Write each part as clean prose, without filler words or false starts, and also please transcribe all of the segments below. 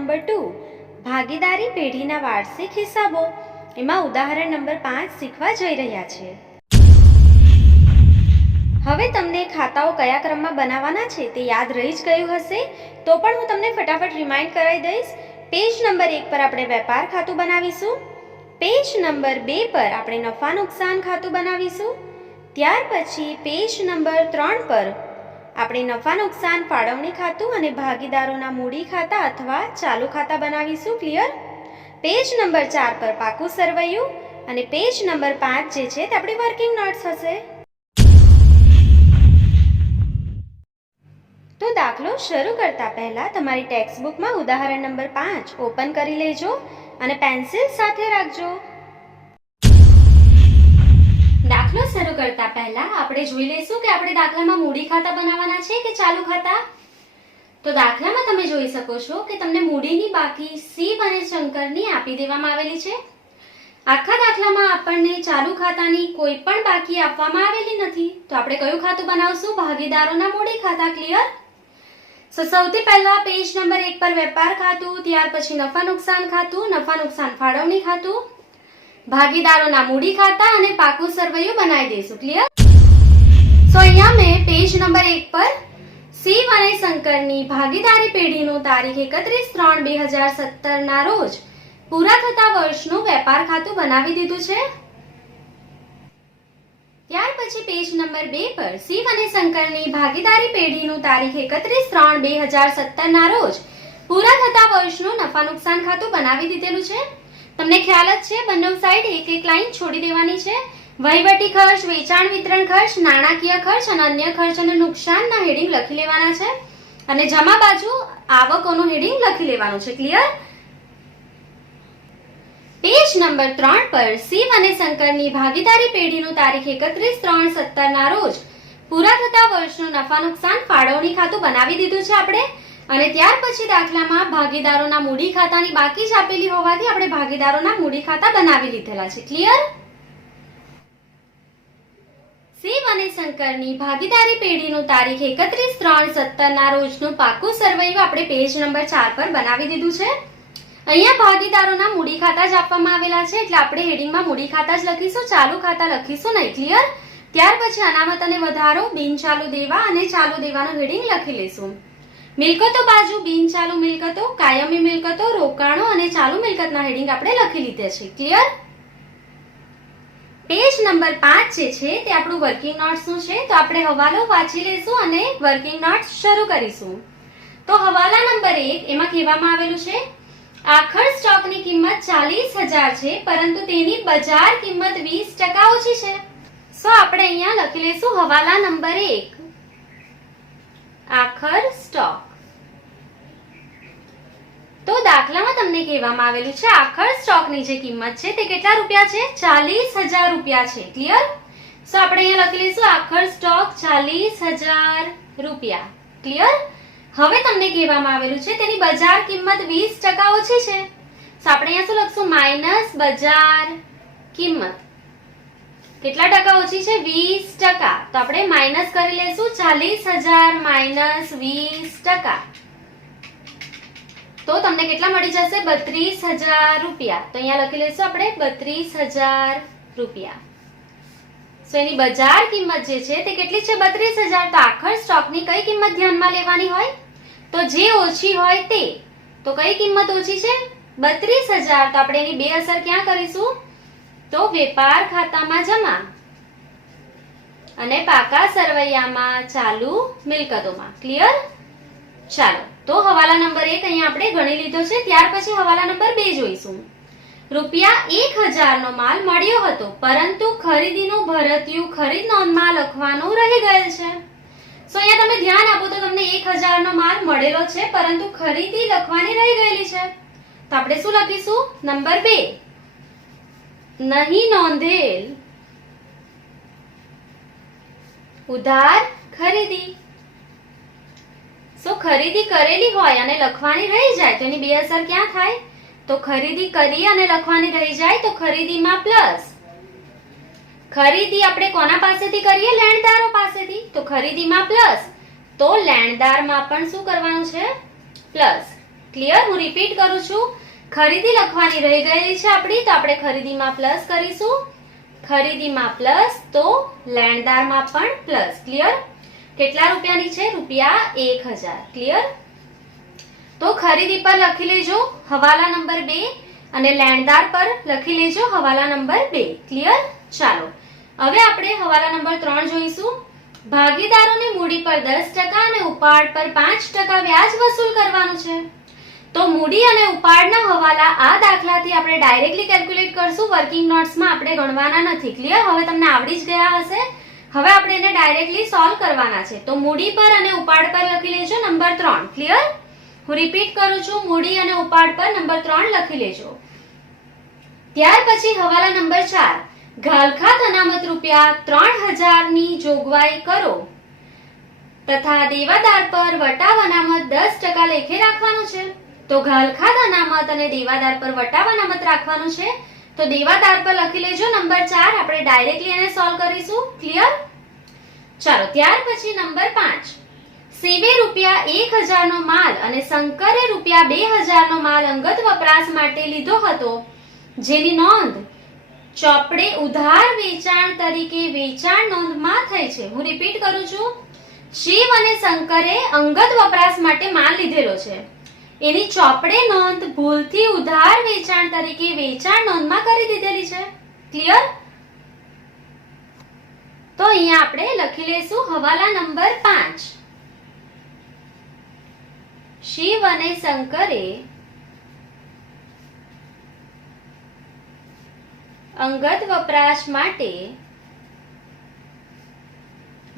Number 2 ભાગીદારી પેઢીના વાર્ષિક હિસાબો. એમાં ઉદાહરણ નંબર 5 શીખવા જઈ રહ્યા છે. હવે તમને ખાતાઓ કયા ક્રમમાં બનાવવાના છે તે યાદ રહી જ ગયું હશે, તો પણ હું તમને ફટાફટ રિમાઇન્ડ કરાવી દઈશ. પેજ નંબર 1 પર આપણે વેપાર ખાતું બનાવીશું. પેજ નંબર 2 પર આપણે નફા નુકસાન ખાતું બનાવીશું. ત્યાર પછી પેજ નંબર 3 પર આપણે નફા નુકસાન ફાળવણી ખાતું અને ભાગીદારોના મૂડી ખાતા અથવા ચાલુ ખાતા બનાવીશું. ક્લિયર? પેજ નંબર 4 પર પાકું સરવૈયું અને પેજ નંબર 5 જે છે તે આપણી વર્કિંગ નોટ્સ હશે. તો દાખલો શરૂ કરતા પહેલા તમારી ટેક્સ્ટ બુકમાં ઉદાહરણ નંબર 5 ઓપન કરી લેજો અને પેન્સિલ સાથે રાખજો. દાખલો શરૂ કરતા પહેલા આપણે જોઈ લઈશું કે આપણે દાખલામાં મૂડી ખાતા બનાવવાના છે કે ચાલુ ખાતા. તો દાખલામાં તમે જોઈ શકો છો કે તમને મૂડીની બાકી શિવ અને શંકરની આપી દેવામાં આવેલી છે. આખા દાખલામાં આપણને ચાલુ ખાતાની કોઈ પણ બાકી આપવામાં આવેલી નથી, તો આપણે કયું ખાતું બનાવશું? ભાગીદારોના મૂડી ખાતા. ક્લિયર? સૌથી પહેલા પેજ નંબર 1 પર વેપાર ખાતું, ત્યાર પછી નફા નુકસાન ખાતું, નફા નુકસાન ફાળવણી ખાતું, ભાગીદારોના મૂડી ખાતા અને પાકું સરવૈયું બનાવી દઈશું. ક્લિયર? અહીંયા મેં પેજ નંબર 1 પર શિવ અને શંકરની ભાગીદારી પેઢીનું તારીખ 31/3/2017 ના રોજ પૂરા થતા વર્ષનું વેપાર ખાતું બનાવી દીધું છે. ત્યાર પછી પેજ નંબર 2 પર શિવ અને શંકરની ભાગીદારી પેઢીનું તારીખ 31/3/2017 ના રોજ પૂરા થતા વર્ષનું નફા નુકસાન ખાતું બનાવી દીધેલું છે. તમને ખ્યાલ જ છે, બંને સાઈડ એક લાઈન છોડી દેવાની છે. વહીવટી ખર્ચ, વેચાણ વિતરણ ખર્ચ, નાણાકીય ખર્ચ અને અન્ય ખર્ચ અને નુકસાનના હેડિંગ લખી લેવાના છે અને જમા બાજુ આવકોનું હેડિંગ લખી લેવાનું છે. ક્લિયર? પેજ નંબર 3 પર શિવ અને શંકરની ભાગીદારી પેઢીનું તારીખ 31/3/17 ના રોજ પૂરા થતા વર્ષનું નફા નુકસાન ફાળવણી ખાતું બનાવી દીધું છે આપણે. અને ત્યાર પછી દાખલામાં ભાગીદારોના મૂડી ખાતાની બાકી જ આપેલી હોવાથી આપણે ભાગીદારોના મૂડી ખાતા બનાવી લીધેલા છે. ક્લિયર? શિવ અને શંકરની ભાગીદારી પેઢીનું તારીખ 31/3/17 ના રોજનું પાકું સરવૈયું આપણે પેજ નંબર 4 પર બનાવી દીધું છે. અહીંયા ભાગીદારોના મૂડી ખાતા જ આપવામાં આવેલા છે, એટલે આપણે હેડિંગમાં મૂડી ખાતા જ લખીશું, ચાલુ ખાતા લખીશું નહીં. ક્લિયર? ત્યાર પછી અનામત અને વધારો, બિનચાલુ દેવા અને ચાલુ દેવાનું હેડિંગ લખી લઈશું. મિલકતો બાજુ બિનચાલુ મિલકતો, કાયમી મિલકતો, રોકાણો અને ચાલુ મિલકતના હેડિંગ આપણે લખી લીધા છે. ક્લિયર? પેજ નંબર 5 જે છે તે આપણું વર્કિંગ નોટ્સનું છે, તો આપણે હવાલો વાંચી લઈશું અને વર્કિંગ નોટ્સ શરૂ કરીશું. તો હવાલા નંબર 1 એમાં કહેવામાં આવેલું છે આખર સ્ટોકની કિંમત 40,000 છે, પરંતુ તેની બજાર કિંમત 20% ઓછી છે. આપણે અહીંયા લખી લઈશું હવાલા નંબર 1 આખર સ્ટોક. તો દાખલામાં તમને કહેવામાં આવેલું છે આખર સ્ટોકની જે કિંમત છે તે કેટલા રૂપિયા છે? 40,000 રૂપિયા છે. ક્લિયર? આપણે અહીંયા લખી લઈશું આખર સ્ટોક 40,000 રૂપિયા. ક્લિયર? હવે તમને કહેવામાં આવેલું છે તેની બજાર કિંમત 20% ઓછી છે. આપણે અહીંયા શું લખશું? માઇનસ બજાર કિંમત. કેટલા ટકા ઓછી છે? 20%. તો આપણે માઇનસ કરી લઈશું 40,000 માઇનસ 20%. તો તમને કેટલા મળી જશે? 32,000 રૂપિયા. તો અહીંયા લખી લઈશું આપણે 32,000 રૂપિયા. એની બજાર કિંમત જે છે તે કેટલી છે? 32,000. તો આખર સ્ટોકની કઈ કિંમત ધ્યાનમાં લેવાની હોય? તો જે ઓછી હોય તે. તો કઈ કિંમત ઓછી છે? 32,000. તો આપણે એની બે અસર ક્યાં કરીશું? તો વેપાર ખાતામાં જમા અને પાકા સરવૈયામાં ચાલુ મિલકતોમાં. ક્લિયર? ચાલો, તો હવાલા નંબર 1 અહીંયા આપણે ગણી લીધો છે. ત્યાર પછી હવાલા નંબર 2 જોઈશું. રૂપિયા 1,000 નો માલ મળ્યો હતો, પરંતુ ખરીદીનું ભરતિયું ખરીદ નોંધમાં લખવાનું રહી ગયેલ છે. અહીંયા તમે ધ્યાન આપો તો તમને 1,000 નો માલ મળેલો છે, પરંતુ ખરીદી લખવાની રહી ગયેલી છે. તો આપણે શું લખીશું? નંબર 2 નહીં નોંધેલ ઉધાર ખરીદી. ખરીદી કરેલી હોય અને લખવાની રહી જાય તો એની બે અસર ક્યાં થાય? તો ખરીદી કરી અને લખવાની રહી જાય તો ખરીદીમાં પ્લસ. ખરીદી આપણે કોના પાસેથી કરીએ? લેણદારો પાસેથી. તો ખરીદીમાં પ્લસ, તો લેણદારમાં પણ શું કરવાનું છે? પ્લસ. ક્લિયર? હું રિપીટ કરું છું, ખરીદી લખવાની રહી ગયેલી છે આપણી, તો આપણે ખરીદીમાં પ્લસ કરીશું, ખરીદીમાં પ્લસ તો લેણદારમાં પણ પ્લસ. ક્લિયર? કેટલા રૂપિયાની છે? ₹1000. ક્લિયર? તો ખરીદી પર લખી લેજો હવાલા નંબર 2 અને લેણદાર પર લખી લેજો હવાલા નંબર 2. ક્લિયર? ચાલો હવે આપણે હવાલા નંબર 3 જોઈશું. ભાગીદારોની મૂડી પર 10% અને ઉપાડ પર 5% વ્યાજ વસૂલ કરવાનું છે. તો મૂડી અને ઉપાડના હવાલા આ દાખલાથી આપણે ડાયરેક્ટલી કેલ્ક્યુલેટ કરશું, વર્કિંગ નોટ્સમાં આપણે ગણવાના નથી. ક્લિયર? હવે તમને આવડી જ ગયા હશે. હવે આપણે એને ડાયરેક્ટલી સોલ્વ કરવાના છે. તો મૂડી પર અને ઉપાડ પર લખી લેજો નંબર 3. ક્લિયર? હું રિપીટ કરું છું, મૂડી અને ઉપાડ પર નંબર 3 લખી લેજો. ત્યાર પછી હવાલા નંબર 4, ઘાલખાત અનામત ₹3000 ની જોગવાઈ કરો તથા દેવાદાર પર વટાવ અનામત 10% લેખે રાખવાનું છે. તો ઘાલખાત અનામત અને દેવાદાર પર વટાવ અનામત રાખવાનું છે. તો દેવાદાર પર લખી લેજો નંબર 4. આપણે ડાયરેક્ટલી એને સોલ્વ કરીશું. ક્લિયર? ચાલો ત્યાર પછી નંબર 5, શિવે ₹1000 નો માલ અને શંકરે ₹2000 નો માલ અંગત વપરાશ માટે લીધો હતો, જેની નોંધ ચોપડે ઉધાર વેચાણ તરીકે વેચાણ નોંધમાં થઈ છે. હું રિપીટ કરું છું, શિવ અને શંકરે અંગત વપરાશ માટે માલ લીધેલો છે, એની ચોપડે નોંધ ભૂલથી ઉધાર વેચાણ તરીકે વેચાણ નોંધમાં કરી દીધેલી છે. ક્લિયર? તો અહીંયા આપણે લખી લેશું હવાલા નંબર 5, શિવ અને શંકરે અંગત વપરાશ માટે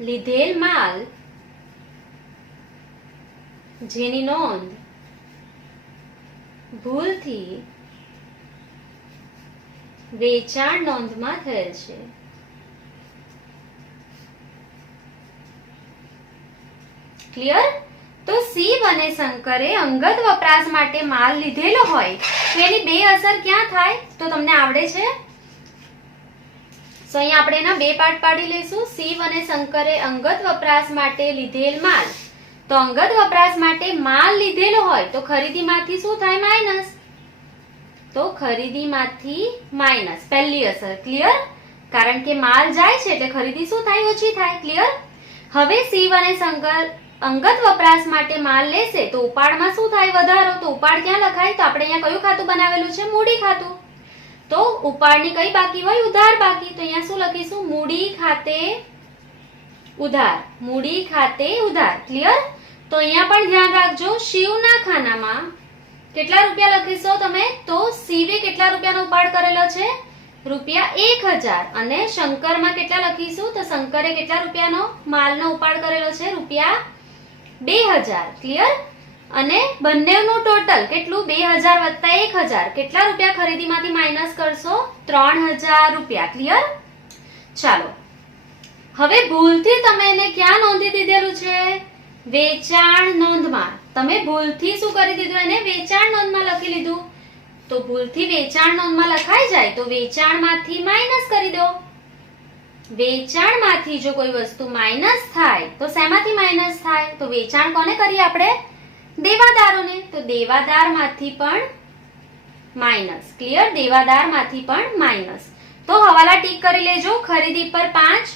લીધેલ માલ જેની નોંધ ભૂલથી વેચાણ નોંધમાં થયેલ છે. ક્લિયર? તો શિવ અને શંકરે અંગત વપરાશ માટે માલ લીધેલો હોય તો એની બે અસર ક્યાં થાય? તો તમને આવડે છે. તો અહીંયા આપણે એના બે પાર્ટ પાડી લઈશું. શિવ અને શંકરે અંગત વપરાશ માટે લીધેલ માલ. તો અંગત વપરાશ માટે માલ લીધેલો હોય તો ખરીદીમાંથી શું થાય? માઇનસ. તો ખરીદીમાંથી માઇનસ પહેલી અસર. ક્લિયર? કારણ કે માલ જાય છે એટલે ખરીદી શું થાય? ઓછી થાય. ક્લિયર? હવે શિવ અને શંકર અંગત વપરાશ માટે માલ લેશે તો ઉપાડમાં શું થાય? વધારો. તો ઉપાડ ક્યાં લખાય? તો આપણે અહીંયા કયું ખાતું બનાવેલું છે? મૂડી ખાતું. તો ઉપાડની કઈ બાકી હોય? ઉધાર બાકી. તો અહીંયા શું લખીશું? મૂડી ખાતે ઉધાર. મૂડી ખાતે ઉધાર. ક્લિયર? તો અહીંયા પણ ધ્યાન રાખજો, શિવના ખાનામાં કેટલા રૂપિયા લખીશો તમે? તો શિવે કેટલા રૂપિયાનો ઉપાડ કરેલો છે? ₹1000. અને શંકરમાં કેટલા લખીશું? તો શંકરે કેટલા રૂપિયાનો માલનો ઉપાડ કરેલો છે? ₹2000. ક્લિયર? અને બંનેનું ટોટલ કેટલું? 2000 વત્તા 1000. કેટલા રૂપિયા ખરીદીમાંથી માઇનસ કરશો? ₹3000. ક્લિયર? ચાલો હવે ભૂલથી તમે એને ક્યાં નોંધી દીધેલું છે? વેચાણ નોંધમાં. તમે ભૂલથી શું કરી દીધું? એને વેચાણ નોંધમાં લખી લીધું. તો ભૂલથી વેચાણ નોંધમાં લખાઈ જાય તો વેચાણમાંથી માઇનસ કરી દો. વેચાણમાંથી જો કોઈ વસ્તુ માઇનસ થાય તો શેમાંથી માઇનસ થાય? તો વેચાણ કોને કરીએ આપણે? દેવાદારોને. તો દેવાદારમાંથી પણ માઇનસ. ક્લિયર? દેવાદારમાંથી પણ માઇનસ. તો હવાલા ટીક કરી લેજો. ખરીદી પર 5,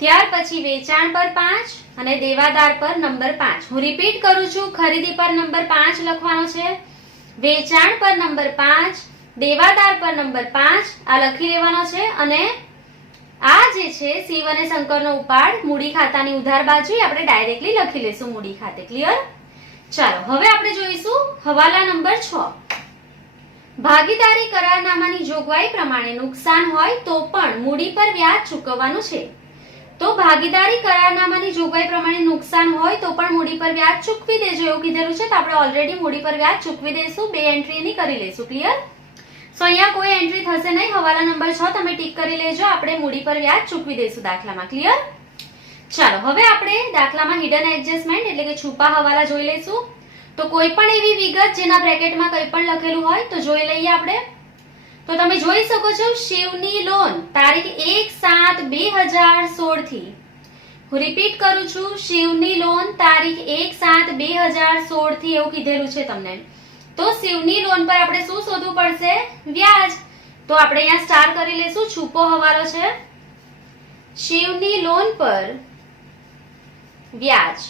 ત્યાર પછી વેચાણ પર 5 અને દેવાદાર પર નંબર 5. હું રિપીટ કરું છું, ખરીદી પર નંબર 5 લખવાનો છે, વેચાણ પર નંબર 5, દેવાદાર પર નંબર 5 આ લખી લેવાનો છે. અને આ જે છે શિવ અને શંકરનો ઉપાડ મૂડી ખાતાની ઉધાર બાજુ આપણે ડાયરેક્ટલી લખી લેશું મૂડી ખાતે. ક્લિયર? ચાલો હવે આપણે જોઈશું હવાલા નંબર 6. ભાગીદારી કરારનામાની જોગવાઈ પ્રમાણે નુકસાન હોય તો પણ મૂડી પર વ્યાજ ચૂકવવાનું છે. તો ભાગીદારી કરારનામાની જોગવાઈ પ્રમાણે નુકસાન હોય તો પણ મૂડી પર વ્યાજ ચૂકવી દેજો એવું કીધેલું છે. તો આપણે ઓલરેડી મૂડી પર વ્યાજ ચૂકવી દઈશું. 2 એન્ટ્રી એની કરી લઈશું. ક્લિયર? સો અહીંયા કોઈ એન્ટ્રી થશે નહીં. હવાલા નંબર 6 તમે ટીક કરી લેજો. આપણે મૂડી પર વ્યાજ ચૂકવી દઈશું દાખલામાં. ક્લિયર? ચાલો હવે આપણે દાખલામાં હિડન એડજસ્ટમેન્ટ એટલે કે છુપા હવાલા જોઈ લઈશું. તો કોઈ પણ એવી વિગત જેના બ્રેકેટમાં કંઈ પણ લખેલું હોય તો જોઈ લઈએ આપણે. તો તમે જોઈ શકો છો, શિવની લોન તારીખ 1/7/2016 થી હું રિપીટ કરું છું, શિવની લોન તારીખ 1/7/2016 થી એવું કીધેલું છે તમને. તો શિવની લોન પર આપણે શું શોધવું પડશે? વ્યાજ. તો આપણે અહીંયા સ્ટાર કરી લેશું, છૂપો હવાલો છે શિવની લોન પર વ્યાજ.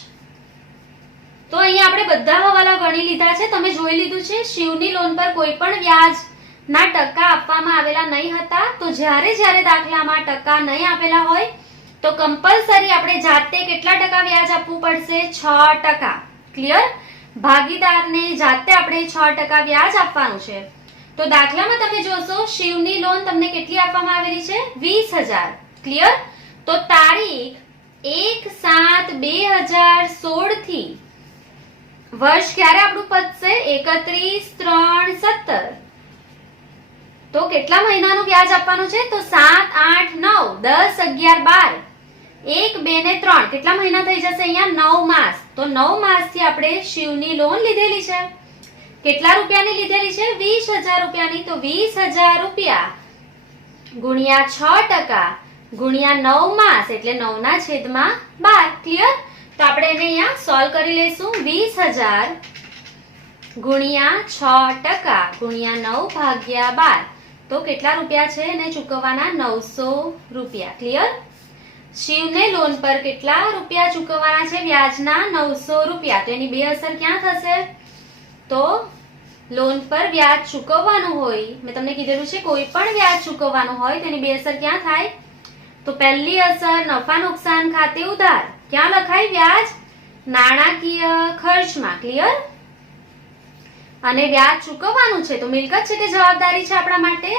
તો અહીંયા આપણે બધા હવાલા ગણી લીધા છે, તમે જોઈ લીધું છે. શિવની લોન પર કોઈ પણ વ્યાજ ના ટકા આપવામાં આવેલા નહીં હતા. તો જ્યારે જ્યારે દાખલામાં ટકા નહીં આપેલા હોય તો કમ્પલસરી આપણે જાતે કેટલા ટકા વ્યાજ આપવું પડશે? 6%. ક્લિયર? ભાગીદારને જાતે આપણે 6% વ્યાજ આપવાનું છે. તો દાખલામાં તમે જોશો શિવની લોન તમને કેટલી આપવામાં આવેલી છે? 20,000. ક્લિયર? તો તારીખ 1/7/2016 થી વર્ષ ક્યારે આપણું પતશે? 31/3/17. તો કેટલા મહિનાનું વ્યાજ આપવાનું છે? તો 7, 8, 9, 10, 11, 12, 1, 2 ને 3 કેટલા મહિના થઈ જશે? અહીંયા 9 માસ. તો 9 માસથી આપણે શિવની લોન લીધેલી છે. કેટલા રૂપિયાની લીધેલી છે? 20,000 રૂપિયાની. તો 20,000 રૂપિયા ગુણ્યા 6% ગુણ્યા 9 માસ એટલે 9/12. ક્લિયર? તો આપણે એને અહીંયા સોલ્વ કરી લઈશું. 20,000 ગુણ્યા 6% ગુણ્યા 9/12. તો કેટલા રૂપિયા છે એને ચૂકવવાના? 900 રૂપિયા. ક્લિયર? શિવને લોન પર કેટલા રૂપિયા ચૂકવવાના છે? વ્યાજના 900 રૂપિયા. તો એની બે અસર ક્યાં થશે? તો લોન પર વ્યાજ ચૂકવવાનું હોય, મેં તમને કીધેલું છે કોઈ પણ વ્યાજ ચૂકવવાનું હોય તો એની બે અસર ક્યાં થાય? તો પહેલી અસર નફા નુકસાન ખાતે ઉધાર. ક્યાં લખાય? વ્યાજ નાણાકીય ખર્ચમાં. ક્લિયર? અને વ્યાજ ચૂકવવાનું છે તો મિલકત છે કે જવાબદારી છે આપણા માટે?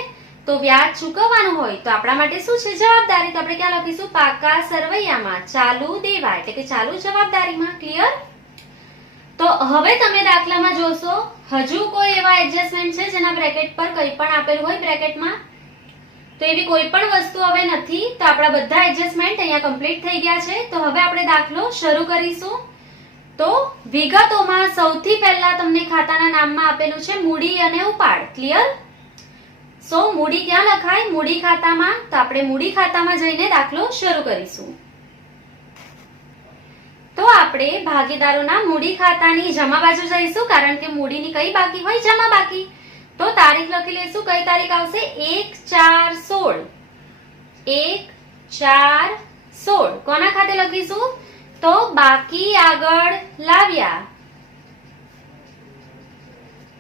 તો વ્યાજ ચૂકવવાનું હોય તો આપણા માટે શું છે? જવાબદારી. તો આપણે ક્યાં લખીશું? પાકા સરવૈયામાં ચાલુ દેવા એટલે કે ચાલુ જવાબદારીમાં. ક્લિયર? તો હવે તમે દાખલામાં જોશો હજુ કોઈ એવા એડજસ્ટમેન્ટ છે જેના બ્રેકેટ પર કંઈ પણ આપેલું હોય બ્રેકેટમાં? તો એવી કોઈ પણ વસ્તુ હવે નથી. તો આપણા બધા એડજસ્ટમેન્ટ અહીંયા કમ્પ્લીટ થઈ ગયા છે. તો હવે આપણે દાખલો શરૂ કરીશું. તો વિગતોમાં સૌથી પહેલા તમને ખાતાના નામમાં આપેલું છે મૂડી અને ઉપાડ. ક્લિયર? સો મૂડી ક્યાં લખાય? મૂડી ખાતામાં. તો આપણે મૂડી ખાતામાં જઈને દાખલો શરૂ કરીશું. તો આપણે ભાગીદારોના મૂડી ખાતાની જમા બાજુ જઈશું કારણ કે મૂડીની કઈ બાકી હોય? જમા બાકી. તો તારીખ લખી લઈશું. કઈ તારીખ આવશે? 1/4/16. 1/4/16 કોના ખાતે લખીશું? તો બાકી આગળ લાવ્યા.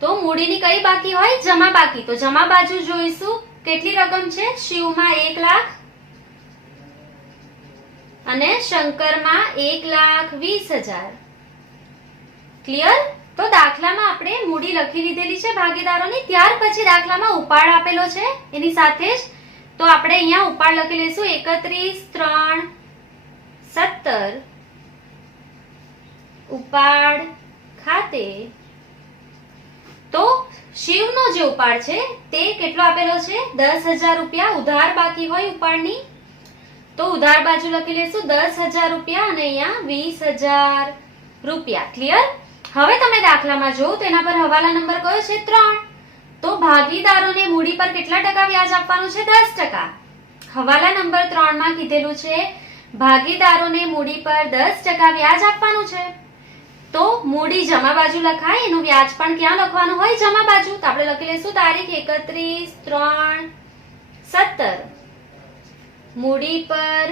તો મૂડીની કઈ બાકી હોય? જમા બાકી. તો જમા બાજુ જોઈશું કેટલી રકમ છે? શિવમાં 1 લાખ અને શંકરમાં 1,20,000. ક્લિયર? તો દાખલામાં આપણે મૂડી લખી લીધેલી છે ભાગીદારોની. ત્યાર પછી દાખલામાં ઉપાડ આપેલો છે એની સાથે જ. તો આપણે અહીંયા ઉપાડ લખી લઈશું 31/3/17 ઉપાડ ખાતે. તો શિવનો જે ઉપાડ છે તે કેટલો આપેલો છે? 10,000 રૂપિયા ઉધાર બાકી હોય ઉપાડની. તો ઉધાર બાજુ લખી લઈશું 10,000 રૂપિયા અને અહીંયા 20,000 રૂપિયા. ક્લિયર? હવે તમે દાખલામાં જો તો એના પર હવાલા નંબર કયો છે? 3. તો ભાગીદારોને મૂડી પર કેટલા ટકા વ્યાજ આપવાનું છે? 10%. હવાલા નંબર 3 માં કીધેલું છે ભાગીદારોને મૂડી પર 10% વ્યાજ આપવાનું છે. તો મૂડી જમા બાજુ લખાય, એનું વ્યાજ પણ ક્યાં લખવાનું હોય? જમા બાજુ. તો આપણે લખી લઈશું તારીખ 31/3/17 મૂડી પર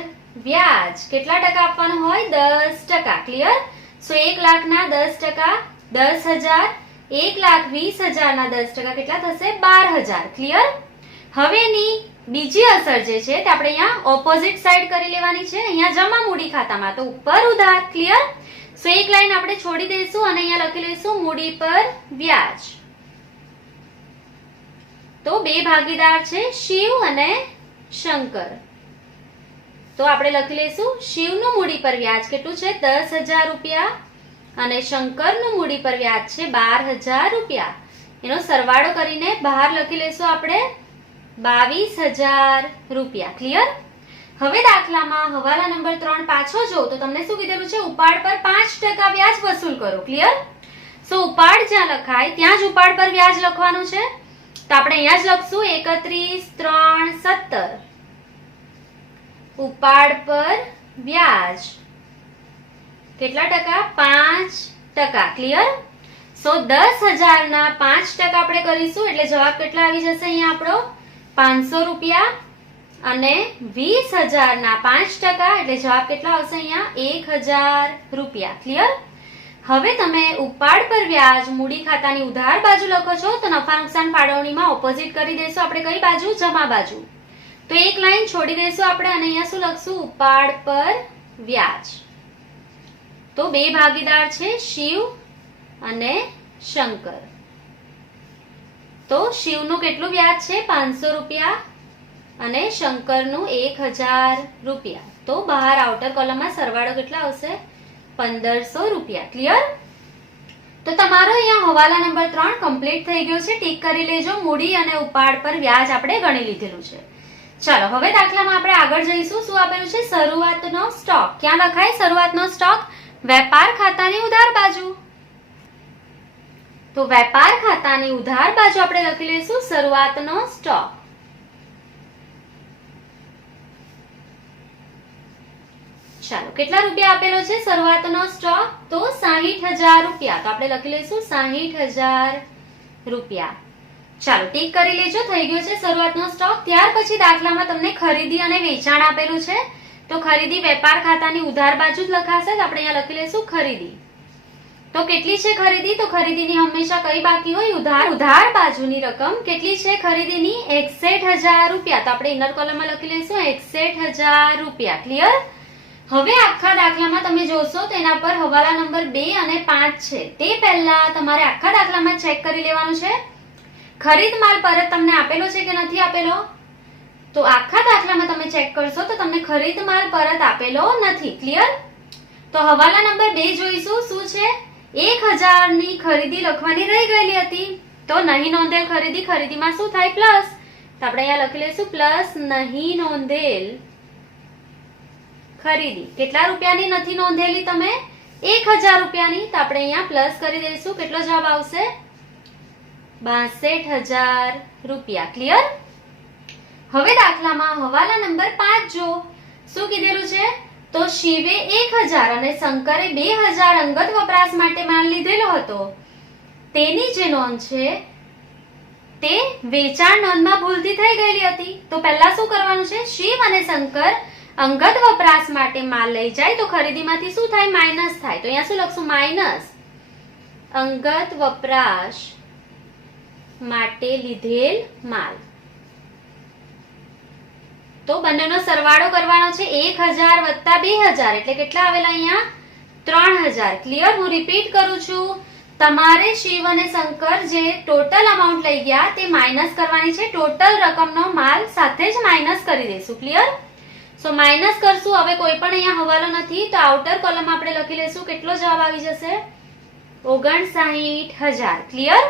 વ્યાજ કેટલા ટકા આપવાનું હોય? 10%. ક્લિયર? સો 1 લાખના 10%, 10,000, 1,20,000 ના 10% કેટલા થશે? 12,000. ક્લિયર? હવે એની બીજી અસર જે છે તે આપણે અહીંયા ઓપોઝિટ સાઈડ કરી લેવાની છે. અહીંયા જમા મૂડી ખાતામાં તો ઉપર ઉધાર. ક્લિયર? સો એક લાઈન આપણે છોડી દઈશું અને અહીંયા લખી લઈશું મૂડી પર વ્યાજ. તો બે ભાગીદાર છે શિવ અને શંકર. તો આપણે લખી લઈશું શિવનું મૂડી પર વ્યાજ કેટલું છે? 10,000 રૂપિયા અને શંકરનું મૂડી પર વ્યાજ છે 12,000 રૂપિયા. એનો સરવાળો કરીને બહાર લખી લઈશું આપણે 22,000 રૂપિયા. ક્લિયર? હવે દાખલામાં હવાલા નંબર 3 પાછો જો તો તમને શું કીધેલું છે? ઉપાડ પર 5% વ્યાજ વસૂલ કરો. ક્લિયર? સો ઉપાડ જ્યાં લખાય ત્યાં જ ઉપાડ પર વ્યાજ લખવાનું છે. તો આપણે અહીંયા જ લખશું 31/3/17 ઉપાડ પર વ્યાજ કેટલા ટકા? 5%. ક્લિયર? સો 10,000 ના 5% આપણે કરીશું એટલે જવાબ કેટલા આવી જશે અહીંયા આપણો? 500 રૂપિયા. અને 20,000 ના 5% એટલે જવાબ કેટલા આવશે અહીંયા? 1,000 રૂપિયા. ક્લિયર? હવે તમે ઉપાડ પર વ્યાજ મૂડી ખાતાની ઉધાર બાજુ લખો છો તો નફા નુકસાન ફાળવણીમાં ઓપોઝિટ કરી દેશું આપણે. કઈ બાજુ? જમા બાજુ. તો એક લાઈન છોડી દઈશું આપણે અને અહીંયા શું લખશું? ઉપાડ પર વ્યાજ. તો બે ભાગીદાર છે શિવ અને શંકર. તો શિવનું કેટલું વ્યાજ છે? 500 રૂપિયા અને શંકરનું 1,000 રૂપિયા. તો બહાર આઉટર કોલમમાં સરવાળો કેટલા આવશે? 1,500 રૂપિયા. ક્લિયર? તો તમારો અહીંયા હવાલા નંબર 3 કમ્પ્લીટ થઈ ગયો છે. ટીક કરી લેજો. મૂડી અને ઉપાડ પર વ્યાજ આપણે ગણી લીધેલું છે. ચાલો હવે દાખલામાં આપણે આગળ જઈશું. શું આપેલું છે? શરૂઆતનો સ્ટોક. ક્યાં લખાય શરૂઆતનો સ્ટોક? વેપાર ખાતાની ઉધાર બાજુ. તો વેપાર ખાતાની ઉધાર બાજુ આપણે લખી લઈશું શરૂઆતનો સ્ટોક. ચાલો કેટલા રૂપિયા આપેલો છે શરૂઆતનો સ્ટોક? તો 60,000 રૂપિયા. તો આપણે લખી લઈશું 60,000 રૂપિયા. ચાલો ટીક કરી લેજો. થઈ ગયો છે શરૂઆતનો સ્ટોક. ત્યાર પછી દાખલામાં તમને ખરીદી અને વેચાણ આપેલું છે. તો ખરીદી વેપાર ખાતાની ઉધાર બાજુ જ લખાશે. આપણે અહીંયા લખી લઈશું ખરીદી. તો કેટલી છે ખરીદી? તો ખરીદીની હંમેશા કઈ બાકી હોય? ઉધાર બાજુની રકમ કેટલી છે ખરીદીની? 61,000 રૂપિયા. તો આપણે ઇનર કોલમમાં લખી લઈશું 61,000 રૂપિયા. ક્લિયર? હવે આખા દાખલામાં તમે જોશો તો એના પર હવાલા નંબર 2 અને 5 છે. તે પહેલા તમારે આખા દાખલામાં ચેક કરી લેવાનું છે ખરીદ માલ પરત તમને આપેલો છે કે નથી આપેલો. તો આખા દાખલામાં તમે ચેક કરશો તો તમને ખરીદ માલ પરત આપેલો નથી. ક્લિયર? તો હવાલા નંબર 2 જોઈશું. શું છે? 1,000 ની ખરીદી લખવાની રહી ગયેલી હતી. તો નહીં નોંધેલ ખરીદી, ખરીદીમાં શું થાય? પ્લસ. તો આપણે અહીંયા લખી લઈશું પ્લસ નહીં નોંધેલ ખરીદી. કેટલા રૂપિયાની નથી નોંધેલી તમે? 1,000 રૂપિયાની. તો આપણે અહીંયા પ્લસ કરી દઈશું. કેટલો જવાબ આવશે? 62,000 રૂપિયા. ક્લિયર? હવે દાખલામાં હવાલા નંબર 5 જો. શું કીધેલું છે? તો શિવે 1,000 અને શંકરે 2,000 અંગત વપરાશ માટે માલ લીધેલો હતો. તેની જે નોંધ છે તે વેચાણ નોંધમાં ભૂલથી થઈ ગયેલી હતી. તો પહેલા શું કરવાનું છે? શિવ અને શંકર અંગત વપરાશ માટે માલ લઈ જાય તો ખરીદીમાંથી શું થાય? માઇનસ થાય. તો અહીંયા શું લખશું? માઇનસ અંગત વપરાશ માટે લીધેલ માલ. તો બંનેનો સરવાળો કરવાનો છે. 1,000 વત્તા 2,000 એટલે કેટલા આવેલા અહીંયા? 3,000. ક્લિયર? હું રિપીટ કરું છું. તમારે શિવ અને શંકર જે ટોટલ અમાઉન્ટ લઈ ગયા તે માઇનસ કરવાની છે. ટોટલ રકમનો માલ સાથે જ માઇનસ કરી દઈશું. ક્લિયર? સો માઇનસ કરશું. હવે કોઈ પણ અહીંયા હવાલો નથી તો આઉટર કોલમ આપણે લખી લઈશું. કેટલો જવાબ આવી જશે? 59,000. ક્લિયર?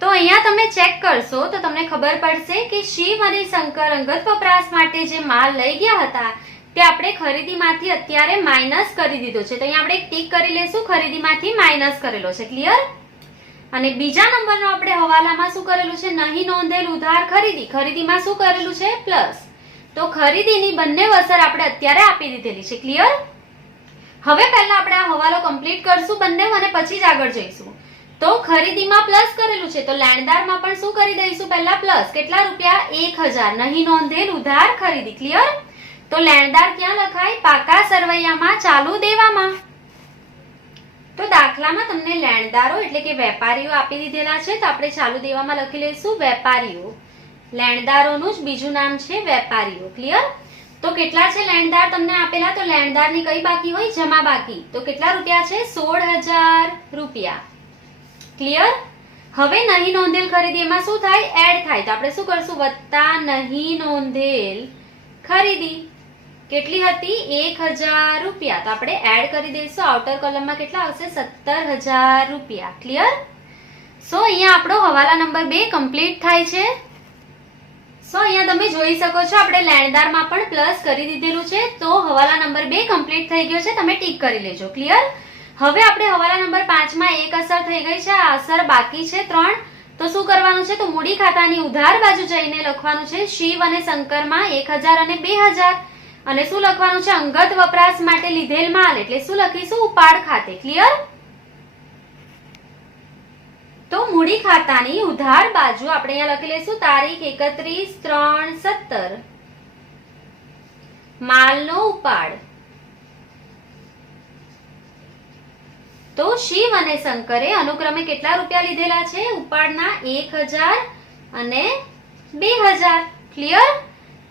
તો અહીંયા તમે ચેક કરશો તો તમને ખબર પડશે કે શિવ અને શંકર અંગત વપરાશ માટે જે માલ લઈ ગયા હતા તે આપણે ખરીદીમાંથી અત્યારે માઇનસ કરી દીધો છે. તો અહીંયા આપણે એક ટીક કરી લઈશું. ખરીદીમાંથી માઇનસ કરેલો છે. ક્લિયર? અને બીજા નંબરનો આપણે હવાલામાં શું કરેલું છે? નહીં નોંધેલ ઉધાર ખરીદી. ખરીદીમાં શું કરેલું છે? પ્લસ. તો ખરીદીની બંને અસર આપણે અત્યારે આપી દીધેલી છે. ક્લિયર? હવે પહેલા આપણે આ હવાલો કમ્પ્લીટ કરશું બંને અને પછી જ આગળ જઈશું. તો ખરીદીમાં પ્લસ કરેલું છે તો લેણદારમાં પણ શું કરી દઈશું? પહેલા પ્લસ. કેટલા રૂપિયા? 1,000. નહીં નોંધેલ ઉધાર ખરીદી. ક્લિયર? તો લેણદાર ક્યાં લખાય? પાકા સરવૈયામાં ચાલુ દેવામાં. તો દાખલામાં તમને લેણદારો એટલે કે વેપારીઓ આપી દીધેલા છે તો આપણે ચાલુ દેવામાં લખી લઈશું વેપારીઓ. લેણદારોનું જ બીજું નામ છે વેપારીઓ. ક્લિયર? તો કેટલા છે લેણદાર તમને આપેલા? તો લેણદારની કઈ બાકી હોય? જમા બાકી. તો કેટલા રૂપિયા છે? 16,000 રૂપિયા. ક્લિયર? હવે નહીં નોંધેલ ખરીદી એમાં શું થાય? એડ થાય. તો આપણે શું કરશું? વત્તા નહીં નોંધેલ ખરીદી. કેટલી હતી? 1,000 રૂપિયા. તો આપણે એડ કરી દઈશું. આઉટર કોલમમાં કેટલા આવશે? 17,000 રૂપિયા. ક્લિયર? સો અહીંયા આપણો હવાલા નંબર 2 કમ્પ્લીટ થાય છે. સો અહીંયા તમે જોઈ શકો છો આપણે લેણદારમાં પણ પ્લસ કરી દીધેલું છે. તો હવાલા નંબર 2 કમ્પ્લીટ થઈ ગયો છે. તમે ટીક કરી લેજો. ક્લિયર? હવે આપણે હવાલા નંબર 5 માં એક અસર થઈ ગઈ છે. આ અસર બાકી છે 3. તો શું કરવાનું છે? તો મૂડી ખાતાની ઉધાર બાજુ જઈને લખવાનું છે શિવ અને શંકરમાં 1,000 અને 2,000 અને શું લખવાનું છે? અંગત વપરાશ માટે લીધેલ માલ, એટલે શું લખીશું? ઉપાડ ખાતે. ક્લિયર? તો મૂડી ખાતાની ઉધાર બાજુ આપણે અહીંયા લખી લઈશું તારીખ 31/3/17 માલનો ઉપાડ. તો શિવ અને શંકરે અનુક્રમે કેટલા રૂપિયા લીધેલા છે? ઉપાડના 1000 અને 2000. ક્લિયર?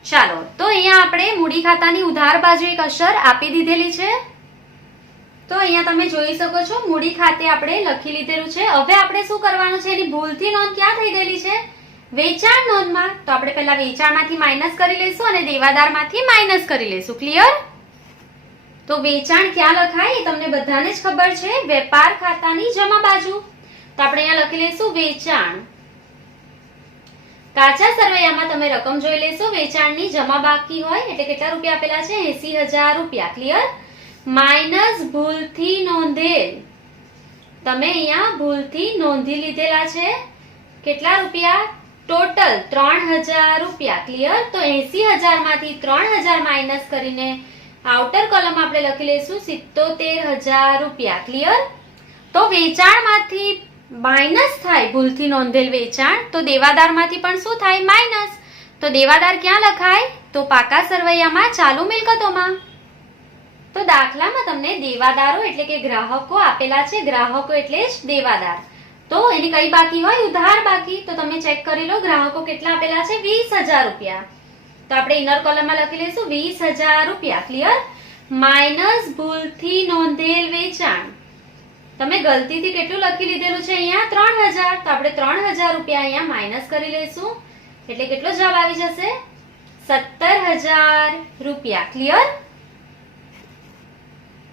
ચાલો, તો અહીંયા આપણે મૂડી ખાતાની ઉધાર બાજુ એક અસર આપી દીધેલી છે. તો અહીંયા તમે જોઈ શકો છો મૂડી ખાતે આપણે લખી લીધેલું છે. હવે આપણે શું કરવાનું છે? એની ભૂલથી નોંધ ક્યાં થઈ ગયેલી છે? વેચાણ નોંધમાં. તો આપણે પહેલા વેચાણમાંથી માઇનસ કરી લઈશું અને દેવાદારમાંથી માઇનસ કરી લઈશું. ક્લિયર? તો વેચાણ ક્યાં લખાય એ તમને બધાને જ ખબર છે, વેપાર ખાતાની જમા બાજુ. તો આપણે અહીંયા લખી લઈશું વેચાણ. કાચા સરવૈયામાં તમે રકમ જોઈ લેશો, વેચાણની જમા બાકી હોય એટલે કેટલા રૂપિયા આપેલા છે? 80,000 રૂપિયા. ક્લિયર? માઇનસ ભૂલથી નોંધેલ. તમે અહીંયા ભૂલથી નોંધી લીધેલા છે કેટલા રૂપિયા? ટોટલ 3000 રૂપિયા. ક્લિયર? તો 80,000 માંથી 3000 માઇનસ કરીને આઉટર કોલમ આપણે લખી લઈશું 77,000 રૂપિયા. ક્લિયર? તો વેચાણમાંથી માઇનસ થાય ભૂલથી નોંધેલ વેચાણ, તો દેવાદારમાંથી પણ શું થાય? માઇનસ. તો દેવાદાર ક્યાં લખાય? તો પાકા સરવૈયામાં ચાલુ મિલકતોમાં. તો દાખલામાં તમને દેવાદારો એટલે કે ગ્રાહકો આપેલા છે, ગ્રાહકો એટલે જ દેવાદાર. તો એની કઈ બાકી હોય? ઉધાર બાકી. તો તમે ચેક કરી લો ગ્રાહકો કેટલા આપેલા છે? 20,000 રૂપિયા. તો આપણે ઇનર કોલમમાં લખી લઈશું 20,000 રૂપિયા. ક્લિયર? માઇનસ ભૂલથી નોંધેલ વેચાણ. તમે ગલતીથી કેટલું લખી લીધેલું છે અહીંયા? 3000. તો આપણે 3000 રૂપિયા અહીંયા માઇનસ કરી લઈશું એટલે કેટલો જવાબ આવી જશે? 17,000 રૂપિયા. ક્લિયર?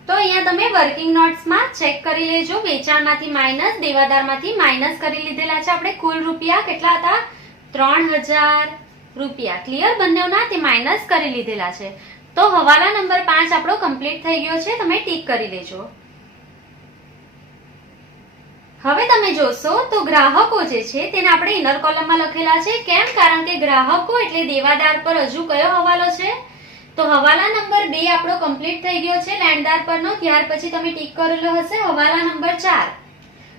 તો અહીંયા તમે વર્કિંગ નોટ્સમાં ચેક કરી લેજો. વેચાણમાંથી માઇનસ, દેવાદારમાંથી માઇનસ કરી લીધેલા છે આપણે. કુલ રૂપિયા કેટલા હતા? 3000 રૂપિયા. ક્લિયર? બંનેના તે માઇનસ કરી લીધેલા છે. તો હવાલા નંબર 5 આપણો કમ્પ્લીટ થઈ ગયો છે. તમે ટીક કરી લેજો. હવે તમે જોશો તો ગ્રાહકો જે છે તેને આપણે ઇનર કોલમમાં લખેલા છે. કેમ? કારણ કે ગ્રાહકો એટલે દેવાદાર પર હજુ કયો હવાલો છે? તો હવાલા નંબર 2 આપણો કમ્પ્લીટ થઈ ગયો છે લેણદાર પરનો. ત્યાર પછી તમે ટીક કરેલો હશે હવાલા નંબર 4.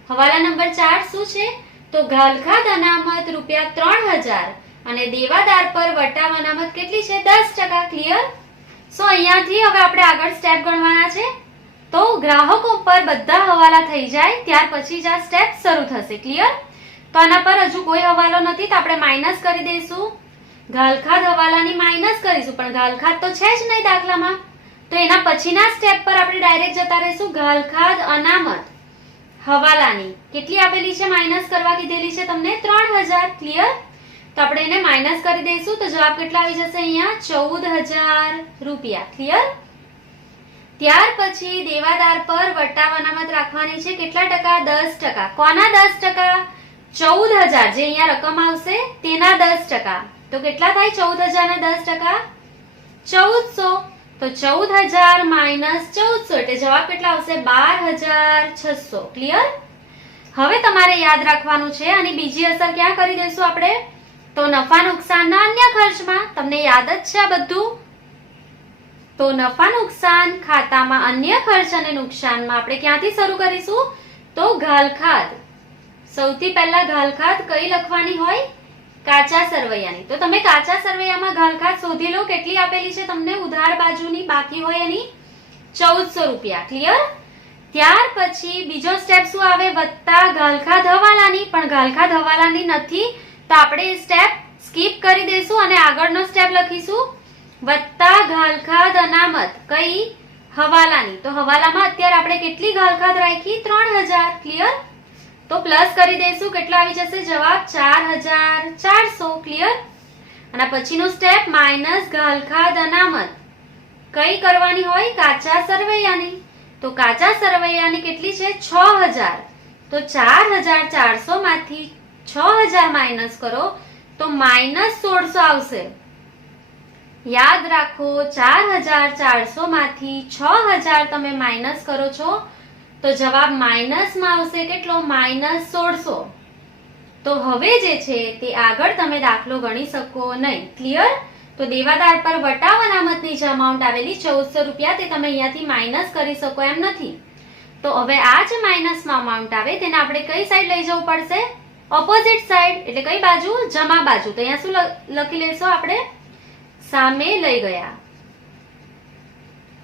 હવાલા નંબર 4 શું છે? તો ઘાલખાદ અનામત રૂપિયા 3000 અને દેવાદાર પર વટાવ અનામત કેટલી છે? 10%. ક્લિયર? સો અહીંયાથી હવે આપણે આગળ સ્ટેપ ગણવાના છે. તો ગ્રાહકો પર બધા હવાલા થઈ જાય ત્યાર પછી જ આ સ્ટેપ શરૂ થશે. ક્લિયર? તો આના પર હજુ કોઈ હવાલો નથી તો આપણે માઇનસ કરી દઈશું. ઘાલખાદ હવાલાની માઇનસ કરીશું, પણ ઘાલખાદ તો છે જ નહીં દાખલામાં. તો એના પછીના સ્ટેપ પર આપણે ડાયરેક્ટ જતા રહીશું. ઘાલખાદ અનામત હવાલાની કેટલી આપેલી છે? માઇનસ કરવા કીધેલી છે તમને 3000. ક્લિયર? તો આપણે એને માઇનસ કરી દઈશું તો જવાબ કેટલા આવી જશે? અહીંયા 14,000 રૂપિયા. ક્લિયર? ત્યાર પછી દેવાદાર પર વટાવ અનામત રાખવાની છે કેટલા ટકા? 10%. કોના 10%? 14,000 જે અહીંયા રકમ આવશે તેના 10%. તો કેટલા થાય? 14,000 ના 10%? 1400. તો 14,000 માઇનસ 1400 એટલે જવાબ કેટલા આવશે? 12,600. ક્લિયર? હવે તમારે યાદ રાખવાનું છે અને બીજી અસર ક્યાં કરી દઈશું આપણે? તો નફા નુકસાનના અન્ય ખર્ચમાં. તમને યાદ જ છે આ બધું? તો નફા નુકસાન ખાતામાં અન્ય ખર્ચ અને નુકસાનમાં આપણે ક્યાંથી શરૂ કરીશું? તો ઘાલખાદ. સૌથી પહેલા ઘાલખાદ કઈ લખવાની હોય? કાચા સરવૈયાની. તો તમે કાચા સરવૈયામાં ઘાલખાદ શોધી લો. કેટલી આપેલી છે તમને? ઉધાર બાજુની બાકી હોય એની 1400 રૂપિયા. ક્લિયર? ત્યાર પછી બીજો સ્ટેપ શું આવે? વત્તા ઘાલખાદ હવાલાની. પણ ઘાલખાદ હવાલાની નથી તો આપણે એ સ્ટેપ સ્કીપ કરી દઈશું અને આગળનો સ્ટેપ લખીશું વત્તા ઘાલખાદ અનામત. કઈ? હવાલાની. તો હવાલામાં અત્યારે આપણે કેટલી ઘાલખાદ રાખી? 3000. ક્લિયર? તો પ્લસ કરી દઈશું. કેટલો આવી જશે જવાબ? 4,400. ક્લિયર? અને પછીનો સ્ટેપ માઇનસ ઘાલખાદ અનામત કઈ કરવાની હોય? કાચા સરવૈયાની. તો કાચા સરવૈયાની કેટલી છે? 6,000. તો 4,400 માંથી 6,000 માઇનસ કરો તો માઇનસ 1600 આવશે. યાદ રાખો 4,400 માંથી 6,000 તમે માઇનસ કરો છો તો જવાબ માઇનસમાં આવશે કેટલો? માઇનસ 1600. તો હવે જે છે તે આગળ તમે દાખલો ગણી શકો નહીં. ક્લિયર? તો દેવાદાર પર વટાવ અનામતની જે અમાઉન્ટ આવેલી 1400 રૂપિયા તે તમે અહીંયાથી માઇનસ કરી શકો એમ નથી. તો હવે આ જે માઇનસમાં અમાઉન્ટ આવે તેને આપણે કઈ સાઈડ લઈ જવું પડશે? ઓપોઝિટ સાઈડ, એટલે કઈ બાજુ? જમા બાજુ. તો અહીંયા શું લખી લેશો આપણે? સામે લઈ ગયા.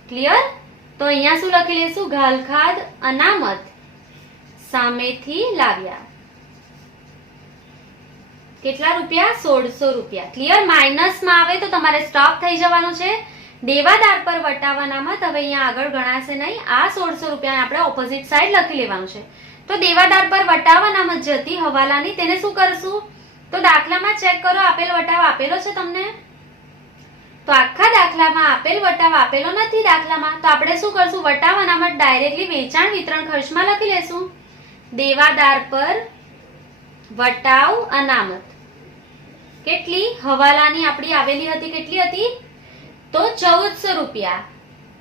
ક્લિયર? તો અહીંયા શું લખી લેશું? ઘાલખાદ અનામત સામેથી લાવ્યા. કેટલા રૂપિયા? 1600 રૂપિયા. ક્લિયર? માઇનસમાં આવે તો તમારે સ્ટોપ થઈ જવાનું છે. દેવાદાર પર વટાવ અનામત હવે અહીંયા આગળ ગણાશે નહીં. આ 1600 રૂપિયા આપણે ઓપોઝિટ સાઈડ લખી લેવાનું છે. તો દેવાદાર પર વટાવ અનામત જે હતી હવાલાની તેને શું કરશું? તો દાખલામાં ચેક કરો, આપેલ વટાવ આપેલો છે તમને? તો આખા દાખલામાં આપેલ વટાવ આપેલો નથી દાખલામાં. તો આપણે શું કરશું? વટાવ અનામત ડાયરેક્ટલી વેચાણ વિતરણ ખર્ચમાં લખી લેશું. દેવાદાર પર વટાવ અનામત કેટલી? હવાલાની આપણી આવેલી હતી, કેટલી હતી? તો 1400 રૂપિયા.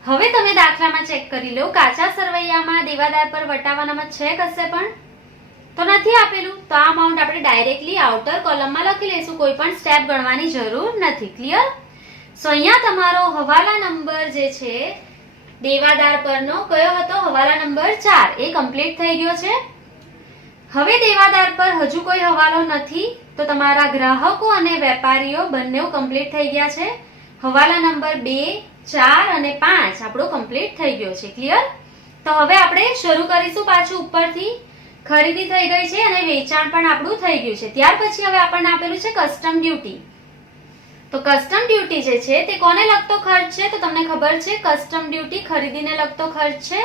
હવે તમે દાખલામાં ચેક કરી લો, કાચા સરવૈયામાં દેવાદાર પર વટાવ અનામત છે કશે પણ? તો નથી આપેલું. તો આ અમાઉન્ટ આપણે ડાયરેક્ટલી આઉટર કોલમમાં લખી લઈશું, કોઈ પણ સ્ટેપ ગણવાની જરૂર નથી. ક્લિયર? સો અહીંયા તમારો હવાલા નંબર જે છે દેવાદાર પરનો કયો હતો? હવાલા નંબર 4 એ કમ્પ્લીટ થઈ ગયો છે. હવે દેવાદાર પર હજુ કોઈ હવાલો નથી, તો તમારા ગ્રાહકો અને વેપારીઓ બંને કમ્પ્લીટ થઈ ગયા છે. હવાલા નંબર 2, 4 અને 5 આપણો કમ્પ્લીટ થઈ ગયો છે. ક્લિયર? તો હવે આપણે શરૂ કરીશું પાછું ઉપરથી. ખરીદી થઈ ગઈ છે અને વેચાણ પણ આપણું થઈ ગયું છે. ત્યાર પછી હવે આપણને આપેલું છે કસ્ટમ ડ્યુટી. તો કસ્ટમ ડ્યુટી જે છે તે કોને લગતો ખર્ચ છે? તો તમને ખબર છે કસ્ટમ ડ્યુટી ખરીદીને લગતો ખર્ચ છે.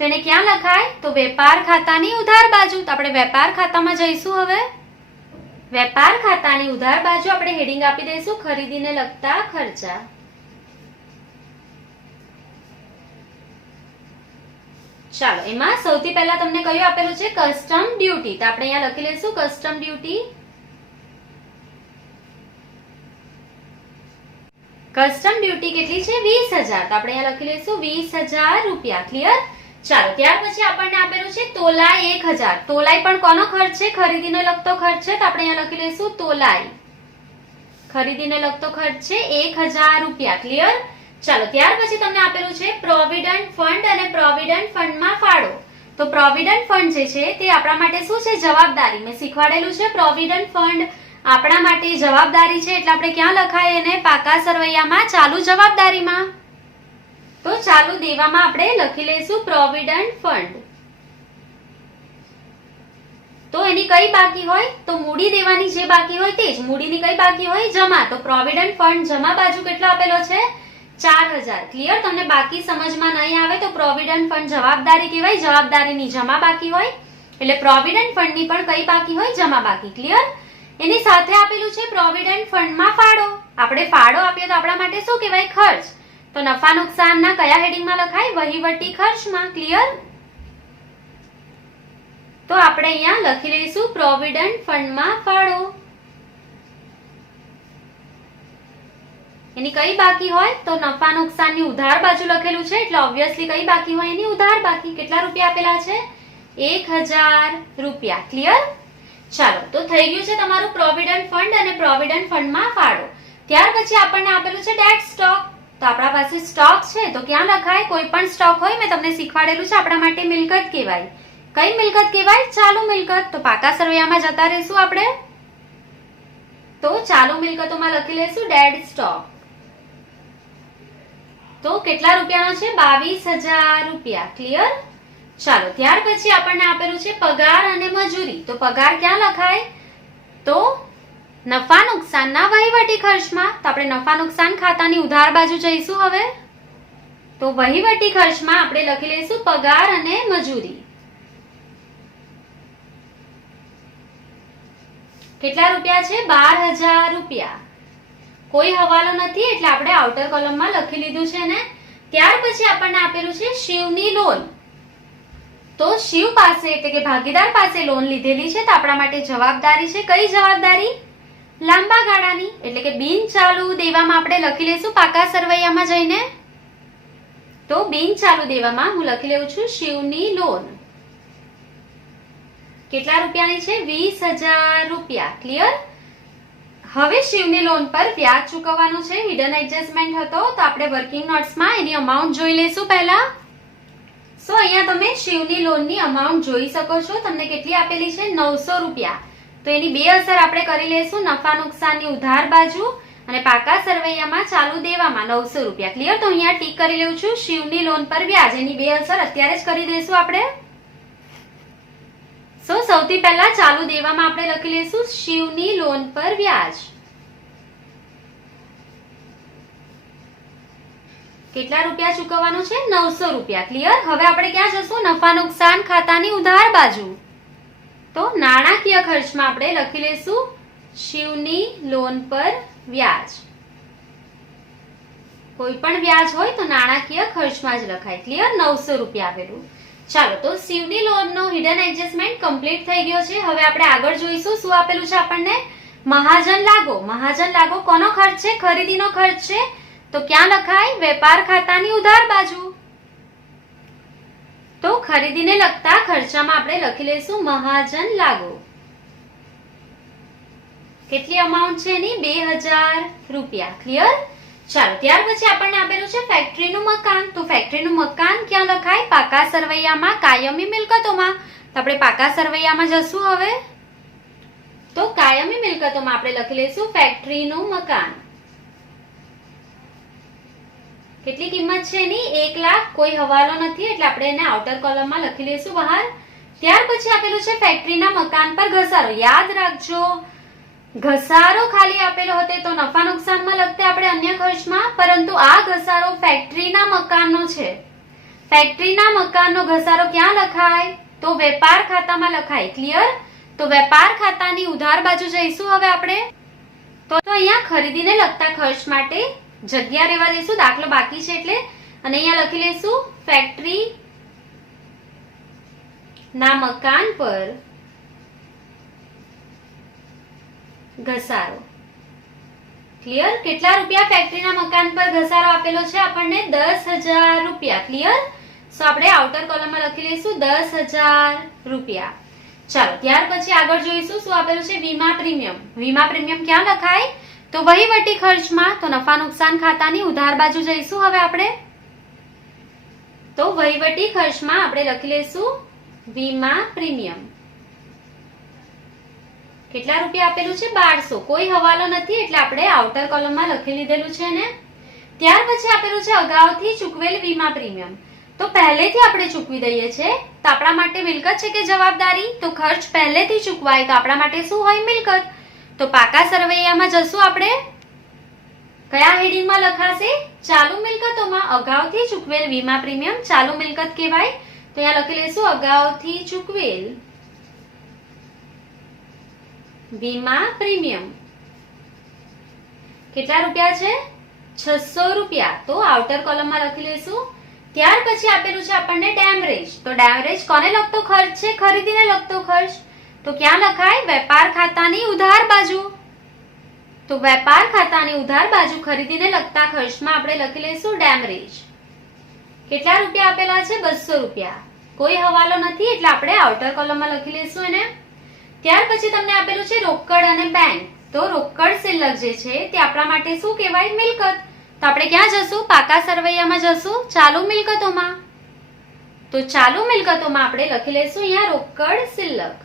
તેને ક્યાં લખાય? તો વેપાર ખાતાની ઉધાર બાજુ. તો આપણે વેપાર ખાતામાં જઈશું. હવે વેપાર ખાતાની ઉધાર બાજુ આપણે હેડિંગ આપી દઈશું ખરીદીને લગતા ખર્ચા. ચાલો, એમાં સૌથી પહેલા તમને કયું આપેલું છે? Custom duty. તો આપણે અહીંયા લખી લઈશું કસ્ટમ ડ્યુટી. કસ્ટમ ડ્યુટી કેટલી છે? 20000. તો આપણે અહીંયા લખી લઈશું 20000 રૂપિયા. ક્લિયર? ચાલો, ત્યાર પછી આપણને આપેલું છે તોલાઈ 1000. તોલાઈ પણ કોનો ખર્ચ છે? ખરીદીને લગતો ખર્ચ છે. તો આપણે અહીંયા લખી લઈશું તોલાઈ. ખરીદીને લગતો ખર્ચ છે 1000 રૂપિયા. ક્લિયર? ચાલો, ત્યાર પછી તમને આપેલું છે પ્રોવિડન્ટ ફંડ અને પ્રોવિડન્ટ ફંડમાં ફાળો. તો પ્રોવિડન્ટ ફંડ જે છે તે આપણા માટે શું છે? જવાબદારી. મેં શીખવાડેલું છે પ્રોવિડન્ટ ફંડ આપણા માટે જવાબદારી છે, એટલે આપણે ક્યાં લખાય એને? પાકા સરવૈયામાં ચાલુ જવાબદારીમાં. તો ચાલુ દેવામાં આપણે લખી લઈશું પ્રોવિડન્ટ ફંડ. તો એની કઈ બાકી હોય? તો મૂડી દેવાની જે બાકી હોય તે જ. મૂડીની કઈ બાકી હોય? જમા. તો પ્રોવિડન્ટ ફંડ જમા બાજુ કેટલો આપેલો છે? 4000. ક્લિયર? તમને બાકી સમજમાં નહીં આવે તો પ્રોવિડન્ટ ફંડ જવાબદારી કહેવાય. જવાબદારીની જમા બાકી હોય એટલે પ્રોવિડન્ટ ફંડની પણ કઈ બાકી હોય? જમા બાકી. ક્લિયર? એની સાથે આપેલું છે પ્રોવિડન્ટ ફંડમાં ફાળો. આપણે ફાળો આપીએ તો આપણા માટે શું કહેવાય? ખર્ચ. તો નફા નુકસાનના કયા હેડિંગમાં લખાય? વહીવટી ખર્ચમાં. ક્લિયર? તો આપણે અહીંયા લખી લઈશું પ્રોવિડન્ટ ફંડમાં ફાળો. એની કઈ બાકી હોય? તો નફા નુકસાનની ઉધાર બાજુ લખેલું છે એટલે ઓબ્વિયસલી કઈ બાકી હોય? એની ઉધાર બાકી. કેટલા રૂપિયા આપેલા છે? 1000 રૂપિયા. ક્લિયર? ચાલો, તો થઈ ગયું છે તમારું પ્રોવિડન્ટ ફંડ અને પ્રોવિડન્ટ ફંડમાં ફાળો. ત્યાર પછી આપણને આપેલું છે ડેટ સ્ટોક. તો આપણા પાસે સ્ટોક છે તો ક્યાં લખાય? કોઈ પણ સ્ટોક હોય, મેં તમને શીખવાડેલું છે આપણા માટે મિલકત કહેવાય. કઈ મિલકત કહેવાય? ચાલુ મિલકત. તો પાકા સરવૈયામાં જતા રહીશું આપણે. તો ચાલુ મિલકતોમાં લખી લઈશું ડેડ સ્ટોક. તો કેટલા રૂપિયાનો છે? 22000 રૂપિયા. ક્લિયર? ચાલો, ત્યાર પછી આપણને આપેલું છે પગાર અને મજૂરી. તો પગાર ક્યાં લખાય? તો નફા નુકસાનના વહીવટી ખર્ચમાં. તો આપણે નફા નુકસાન ખાતાની ઉધાર બાજુ જઈશું. હવે તો વહીવટી ખર્ચમાં આપણે લખી લઈશું પગાર અને મજૂરી. કેટલા રૂપિયા છે? 12000 રૂપિયા. કોઈ હવાલો નથી એટલે આપણે આઉટર કોલમમાં લખી લીધું છે ને. ત્યાર પછી આપણને આપેલું છે શિવની લોન. તો શિવ પાસે એટલે કે ભાગીદાર પાસે લોન લીધેલી છે તો આપણા માટે જવાબદારી છે. કઈ જવાબદારી? લાંબા ગાળાની. એટલે કે બિન ચાલુ દેવામાં આપણે લખી લઈશું પાકા સરવૈયામાં જઈને. તો બિન ચાલુ દેવામાં હું લખી લઉં છું શિવની લોન. કેટલા રૂપિયાની છે? 20000 રૂપિયા. ક્લિયર? હવે શિવની લોન પર વ્યાજ ચૂકવવાનું છે. હિડન એડજસ્ટમેન્ટ હતો તો આપણે વર્કિંગ નોટ્સમાં એની અમાઉન્ટ જોઈ લઈશું પહેલા. સો અહીંયા તમે શિવની લોનની અમાઉન્ટ જોઈ શકો છો. તમને કેટલી આપેલી છે? 900 રૂપિયા. તો એની બે અસર આપણે કરી લઈશું, નફા નુકસાનની ઉધાર બાજુ અને પાકા સરવૈયામાં ચાલુ દેવામાં 900 રૂપિયા. ક્લિયર? તો અહીંયા ટીક કરી લઉં છું. શિવની લોન પર વ્યાજ એની બે અસર અત્યારે જ કરી દઈશું આપણે. સો સૌથી પહેલા ચાલુ દેવામાં આપણે લખી લઈશું શિવની લોન પર વ્યાજ. કેટલા રૂપિયા ચૂકવવાનું છે? 900 રૂપિયા. ક્લિયર? હવે આપણે ક્યાં જશું? નફા નુકસાન ખાતાની ઉધાર બાજુ. તો નાણાકીય ખર્ચમાં આપણે લખી લઈશું શિવની લોન પર વ્યાજ. કોઈ પણ વ્યાજ હોય તો નાણાકીય ખર્ચમાં જ લખાય. ક્લિયર? 900 રૂપિયા આવેલું. ચાલો, તો શિવની લોનનો હિડન એડજસ્ટમેન્ટ કમ્પ્લીટ થઈ ગયો છે. હવે આપણે આગળ જોઈશું શું આપેલું છે આપણને. મહાજન લાગો. મહાજન લાગો કોનો ખર્ચ છે? ખરીદીનો ખર્ચ છે. તો ક્યાં લખાય? વેપાર ખાતાની ઉધાર બાજુ. તો ખરીદીને લગતા ખર્ચામાં આપણે લખી લઈશું મહાજન લાગો. કેટલી અમાઉન્ટ છે એની? 2000 રૂપિયા. ક્લિયર? ચાલો, ત્યાર પછી આપણને આપેલું છે ફેક્ટરીનું મકાન. તો ફેક્ટરીનું મકાન ક્યાં લખાય? પાકા સરવૈયામાં કાયમી મિલકતોમાં. તો આપણે પાકા સરવૈયામાં જશું હવે. તો કાયમી મિલકતોમાં આપણે લખી લઈશું ફેક્ટરીનું મકાન. કેટલી કિંમત છે એની? 1 લાખ. કોઈ હવાલો નથી એટલે આપણે એને આઉટર કોલમમાં લખી લઈશું બહાર. ત્યાર પછી આપેલું છે ફેક્ટરીના મકાન પર ઘસારો. યાદ રાખજો, ઘસારો ખાલી આપેલો હતો તો નફા નુકસાનમાં લખતે આપણે અન્ય ખર્ચમાં, પરંતુ આ ઘસારો ફેક્ટરીના મકાનનો છે. ફેક્ટરીના મકાનનો ઘસારો ક્યાં લખાય? તો વેપાર ખાતામાં લખાય. ક્લિયર? તો વેપાર ખાતાની ઉધાર બાજુ જઈશું હવે આપણે. તો અહીંયા ખરીદીને લગતા ખર્ચ માટે જગ્યા રહેવા દઈશું, દાખલો બાકી છે એટલે, અને અહીંયા લખી લઈશું ફેક્ટરી ના મકાન પર ઘસારો. ક્લિયર? કેટલા રૂપિયા ફેક્ટરીના મકાન પર ઘસારો આપેલો છે આપણને? 10,000 રૂપિયા. ક્લિયર? સો આપણે આઉટર કોલમમાં લખી લઈશું 10,000 રૂપિયા. ચાલો, ત્યાર પછી આગળ જોઈશું શું આપેલું છે? વીમા પ્રીમિયમ. વીમા પ્રીમિયમ ક્યાં લખાય? તો વહીવટી ખર્ચમાં. તો નફા નુકસાન ખાતાની ઉધાર બાજુ જઈશું હવે આપણે. તો વહીવટી ખર્ચમાં આપણે લખી લઈશું વીમા પ્રીમિયમ. કેટલા રૂપિયા આપેલું છે? 1200. કોઈ હવાલો નથી એટલે આપણે આઉટર કોલમમાં લખી લીધેલું છે ને. ત્યાર પછી આપેલું છે અગાઉથી ચૂકવેલ વીમા પ્રીમિયમ. તો પહેલેથી આપણે ચૂકવી દઈએ છીએ તો આપણા માટે મિલકત છે કે જવાબદારી? તો ખર્ચ પહેલેથી ચૂકવાય તો આપણા માટે શું હોય? મિલકત. તો પાકા સરવૈયામાં જશું આપણે. કયા હેડિંગમાં લખાશે? ચાલુ મિલકતોમાં. અગાઉથી ચૂકવેલ વીમા પ્રીમિયમ ચાલુ મિલકત કહેવાય. તો અહીંયા લખી લઈશું અગાઉથી ચૂકવેલ વીમા પ્રીમિયમ. કેટલા રૂપિયા છે? 600 રૂપિયા. તો આઉટર કોલમમાં લખી લઈશું. ત્યાર પછી આપેલું છે આપણને ડેમરેજ. તો ડેમરેજ કોને લગતો ખર્ચ છે? ખરીદીને લગતો ખર્ચ. તો ક્યાં લખાય? વેપાર ખાતાની ઉધાર બાજુ. તો વેપાર ખાતાની ઉધાર બાજુ ખરીદીને લગતા ખર્ચમાં આપણે લખી લઈશું ડેમરેજ. કેટલા રૂપિયા આપેલા છે? 200 રૂપિયા. કોઈ હવાલો નથી એટલે આપણે આઉટર કોલમમાં લખી લઈશું એને. ત્યાર પછી તમને આપેલું છે રોકડ અને બેંક. તો રોકડ શિલ્લક જે છે તે આપણા માટે શું કહેવાય? મિલકત. તો આપણે ક્યાં જશું? પાકા સરવૈયામાં જશું, ચાલુ મિલકતોમાં. તો ચાલુ મિલકતોમાં આપણે લખી લઈશું અહીંયા રોકડ શિલ્લક.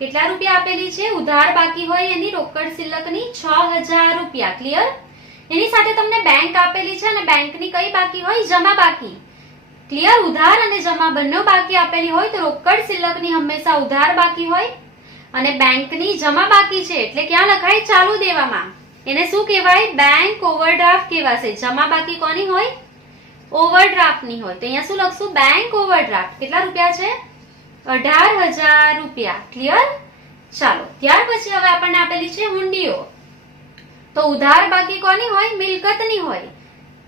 કેટલા રૂપિયા આપેલી છે? ઉધાર બાકી હોય એની રોકડ શિલ્લકની 6000 રૂપિયા. ક્લિયર? એની સાથે તમને બેંક આપેલી છે અને બેંકની કઈ બાકી હોય? જમા બાકી. ક્લિયર? ઉધાર અને જમા બંને બાકી આપેલી હોય તો રોકડ શિલ્લકની હંમેશા ઉધાર બાકી હોય અને બેંકની જમા બાકી છે એટલે ક્યાં લખાય? ચાલુ દેવામાં. એને શું કહેવાય? બેંક ઓવરડ્રાફ્ટ કહેવાશે. જમા બાકી કોની હોય? ઓવરડ્રાફ્ટની હોય. તો અહીંયા શું લખશું? Bank overdraft. કેટલા રૂપિયા છે? 18,000 રૂપિયા. ક્લિયર? ચાલો, ત્યાર પછી હવે આપણને આપેલી છે હુંડીઓ. તો ઉધાર બાકી કોની હોય? મિલકતની હોય.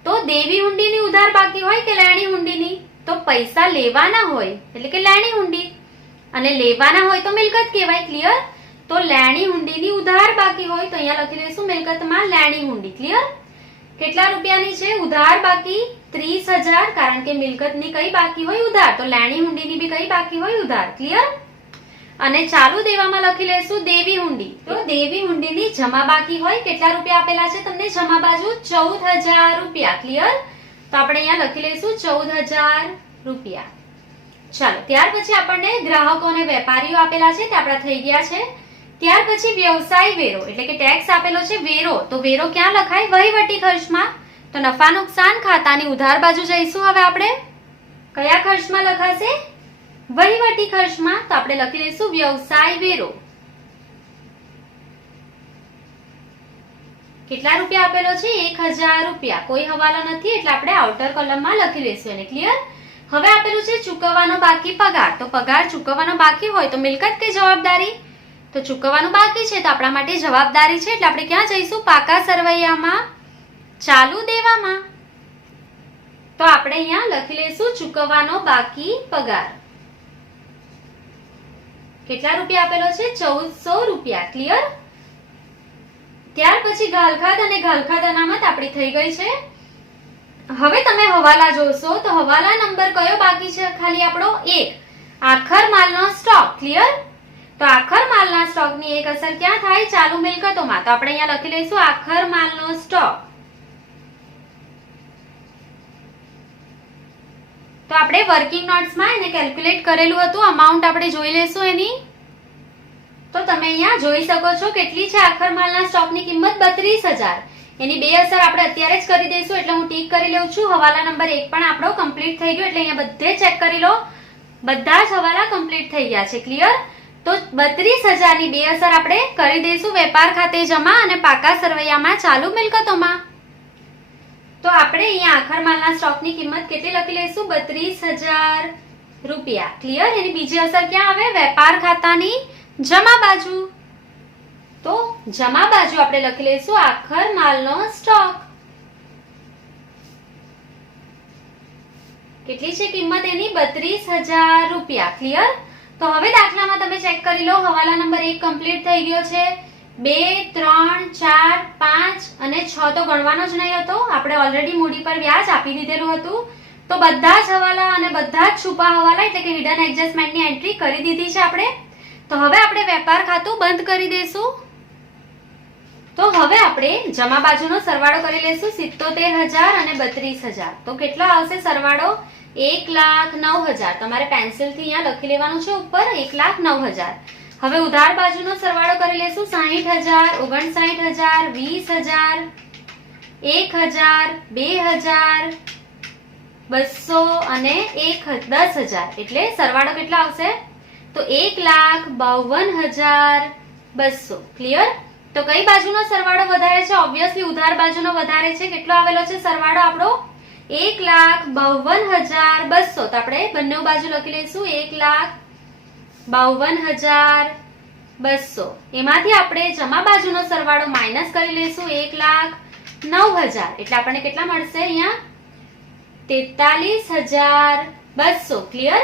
તો દેવી હુંડીની ઉધાર બાકી હોય કે લેણી હુંડીની? તો પૈસા લેવાના હોય એટલે કે લેણી હુંડી, અને લેવાના હોય તો મિલકત કહેવાય. ક્લિયર? તો લેણી હુંડીની ઉધાર બાકી હોય તો અહીંયા લખી લઈશું મિલકતમાં લેણી હુંડી. ક્લિયર? કેટલા રૂપિયાની છે ઉધાર બાકી? 30,000. કારણ કે મિલકતની કઈ બાકી હોય? ઉધાર. તો લેણી હુંડીની બી કઈ બાકી હોય? ઉધાર. ક્લિયર? અને ચાલુ દેવામાં લખી લેશું દેવી હુંડી. તો દેવી હુંડીની જમા બાકી હોય કેટલા રૂપિયા આપેલા છે તમને જમા બાજુ 14,000 રૂપિયા. ક્લિયર? તો આપણે અહીંયા લખી લઈશું 14,000 રૂપિયા. ચાલો ત્યાર પછી આપણને ગ્રાહકો અને વેપારીઓ આપેલા છે તે આપણા થઈ ગયા છે. ત્યાર પછી વ્યવસાય વેરો એટલે કે ટેક્સ આપેલો છે વેરો. તો વેરો ક્યાં લખાય? વહીવટી ખર્ચમાં. તો નફા નુકસાન ખાતાની ઉધાર બાજુ જઈશું. હવે આપણે કયા ખર્ચમાં લખાશે? વહીવટી ખર્ચમાં. તો આપણે લખી લઈશું વ્યવસાય વેરો. કેટલા રૂપિયા આપેલો છે? 1,000 રૂપિયા. કોઈ હવાલો નથી એટલે આપણે આઉટર કોલમમાં લખી લઈશું એને. ક્લિયર? હવે આપેલું છે ચૂકવવાનો બાકી પગાર. તો પગાર ચૂકવવાનો બાકી હોય તો મિલકત કે જવાબદારી? તો ચૂકવવાનું બાકી છે તો આપણા માટે જવાબદારી છે એટલે આપણે ક્યાં જઈશું? પાકા સરવૈયામાં ચાલુ દેવામાં. તો આપણે અહીંયા લખી લઈશું ચૂકવવાનો બાકી પગાર. કેટલા રૂપિયા આપેલો છે? 1400 રૂપિયા. ક્લિયર? ત્યાર પછી ઘાલખાત અને ઘાલખાત અનામત આપણી થઈ ગઈ છે. હવે તમે હવાલા જોશો તો હવાલા નંબર કયો બાકી છે? ખાલી આપણો 1 આખર માલનો સ્ટોક. ક્લિયર? તો આખર માલના સ્ટોકની એક અસર ક્યાં થાય? ચાલુ મિલકતોમાં. તો આપણે અહીંયા લખી લઈશું આખર માલનો સ્ટોક. તો આપણે વર્કિંગ નોટ્સમાં એને કેલ્ક્યુલેટ કરેલું હતું. અમાઉન્ટ આપણે જોઈ લઈશું એની. તો તમે અહીંયા જોઈ શકો છો કેટલી છે આખર માલના સ્ટોકની કિંમત? 32,000. એની બે અસર આપણે અત્યારે જ કરી દઈશું એટલે હું ટીક કરી લઉં છું. હવાલા નંબર 1 પણ આપણો કમ્પ્લીટ થઈ ગયો એટલે અહીંયા બધે ચેક કરી લો. બધા જ હવાલા કમ્પ્લીટ થઈ ગયા છે. ક્લિયર? તો 32,000 ની બે અસર આપણે કરી દઈશું વેપાર ખાતે જમા અને પાકા સરવૈયામાં ચાલુ મિલકતોમાં. તો આપણે અહીંયા આખર માલના સ્ટોકની કિંમત કેટલી લખી લઈશું? 32,000 રૂપિયા. ક્લિયર? એની બીજી અસર ક્યાં આવે? વેપાર ખાતાની જમા બાજુ. તો જમા બાજુ આપણે લખી લઈશું આખર માલનો સ્ટોક. કેટલી છે કિંમત એની? 32,000 રૂપિયા. ક્લિયર? તો હવે દાખલામાં તમે ચેક કરી લો. હવાલા નંબર 1 કમ્પ્લીટ થઈ ગયો છે. 2, 3, 4, 5 અને 6 તો ગણવાનો જ નહીં હતો. આપણે ઓલરેડી મૂડી પર વ્યાજ આપી દીધેલું હતું. તો બધા જ હવાલા અને બધા જ છુપા હવાલા એટલે કે હિડન એડજસ્ટમેન્ટની એન્ટ્રી કરી દીધી છે આપણે. તો હવે આપણે વેપાર ખાતું બંધ કરી દઈશું. તો હવે આપણે જમા બાજુનો સરવાળો કરી લઈશું 77,000 અને 32,000. તો કેટલો આવશે સરવાળો? 1,09,000. તમારે પેન્સિલથી અહીંયા લખી લેવાનું છે ઉપર 1,09,000. હવે ઉધાર બાજુનો સરવાળો કરી લઈશું 60,000, 59,000, 20,000, 1,000, 2,000, 200 અને 10,000. એટલે સરવાળો કેટલો આવશે? તો 1,52,200. ક્લિયર? તો કઈ બાજુનો સરવાળો વધારે છે? ઓબ્વિયસલી ઉધાર બાજુનો વધારે છે. કેટલો આવેલો છે સરવાળો આપણો? 1,52,200. તો આપણે બંને બાજુ લખી લઈશું 1,52,200. એમાંથી આપણે જમા બાજુનો સરવાળો માઇનસ કરી લઈશું 1,09,000. એટલે આપણને કેટલા મળશે અહીંયા? 43,200. ક્લિયર?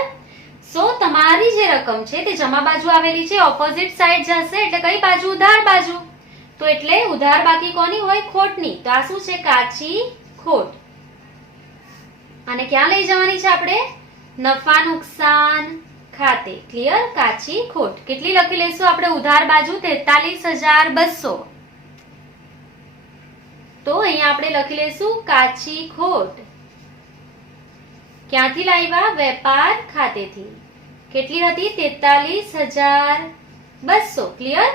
સો તમારી જે રકમ છે તે જમા બાજુ આવેલી છે ઓપોઝિટ સાઈડ જશે એટલે કઈ બાજુ? ઉધાર બાજુ. તો એટલે ઉધાર બાકી કોની હોય? ખોટની. તો આ શું છે? કાચી ખોટ. અને ક્યાં લઈ જવાની છે આપણે? નફા નુકસાન ખાતે. ક્લિયર? કાચી ખોટ. કેટલી લખી લઈશું આપણે ઉધાર બાજુ? 43,200. તો અહીંયા આપણે લખી લઈશું કાચી ખોટ. ક્યાંથી લાવ્યા? વેપાર ખાતેથી. કેટલી હતી? 43,200. ક્લિયર?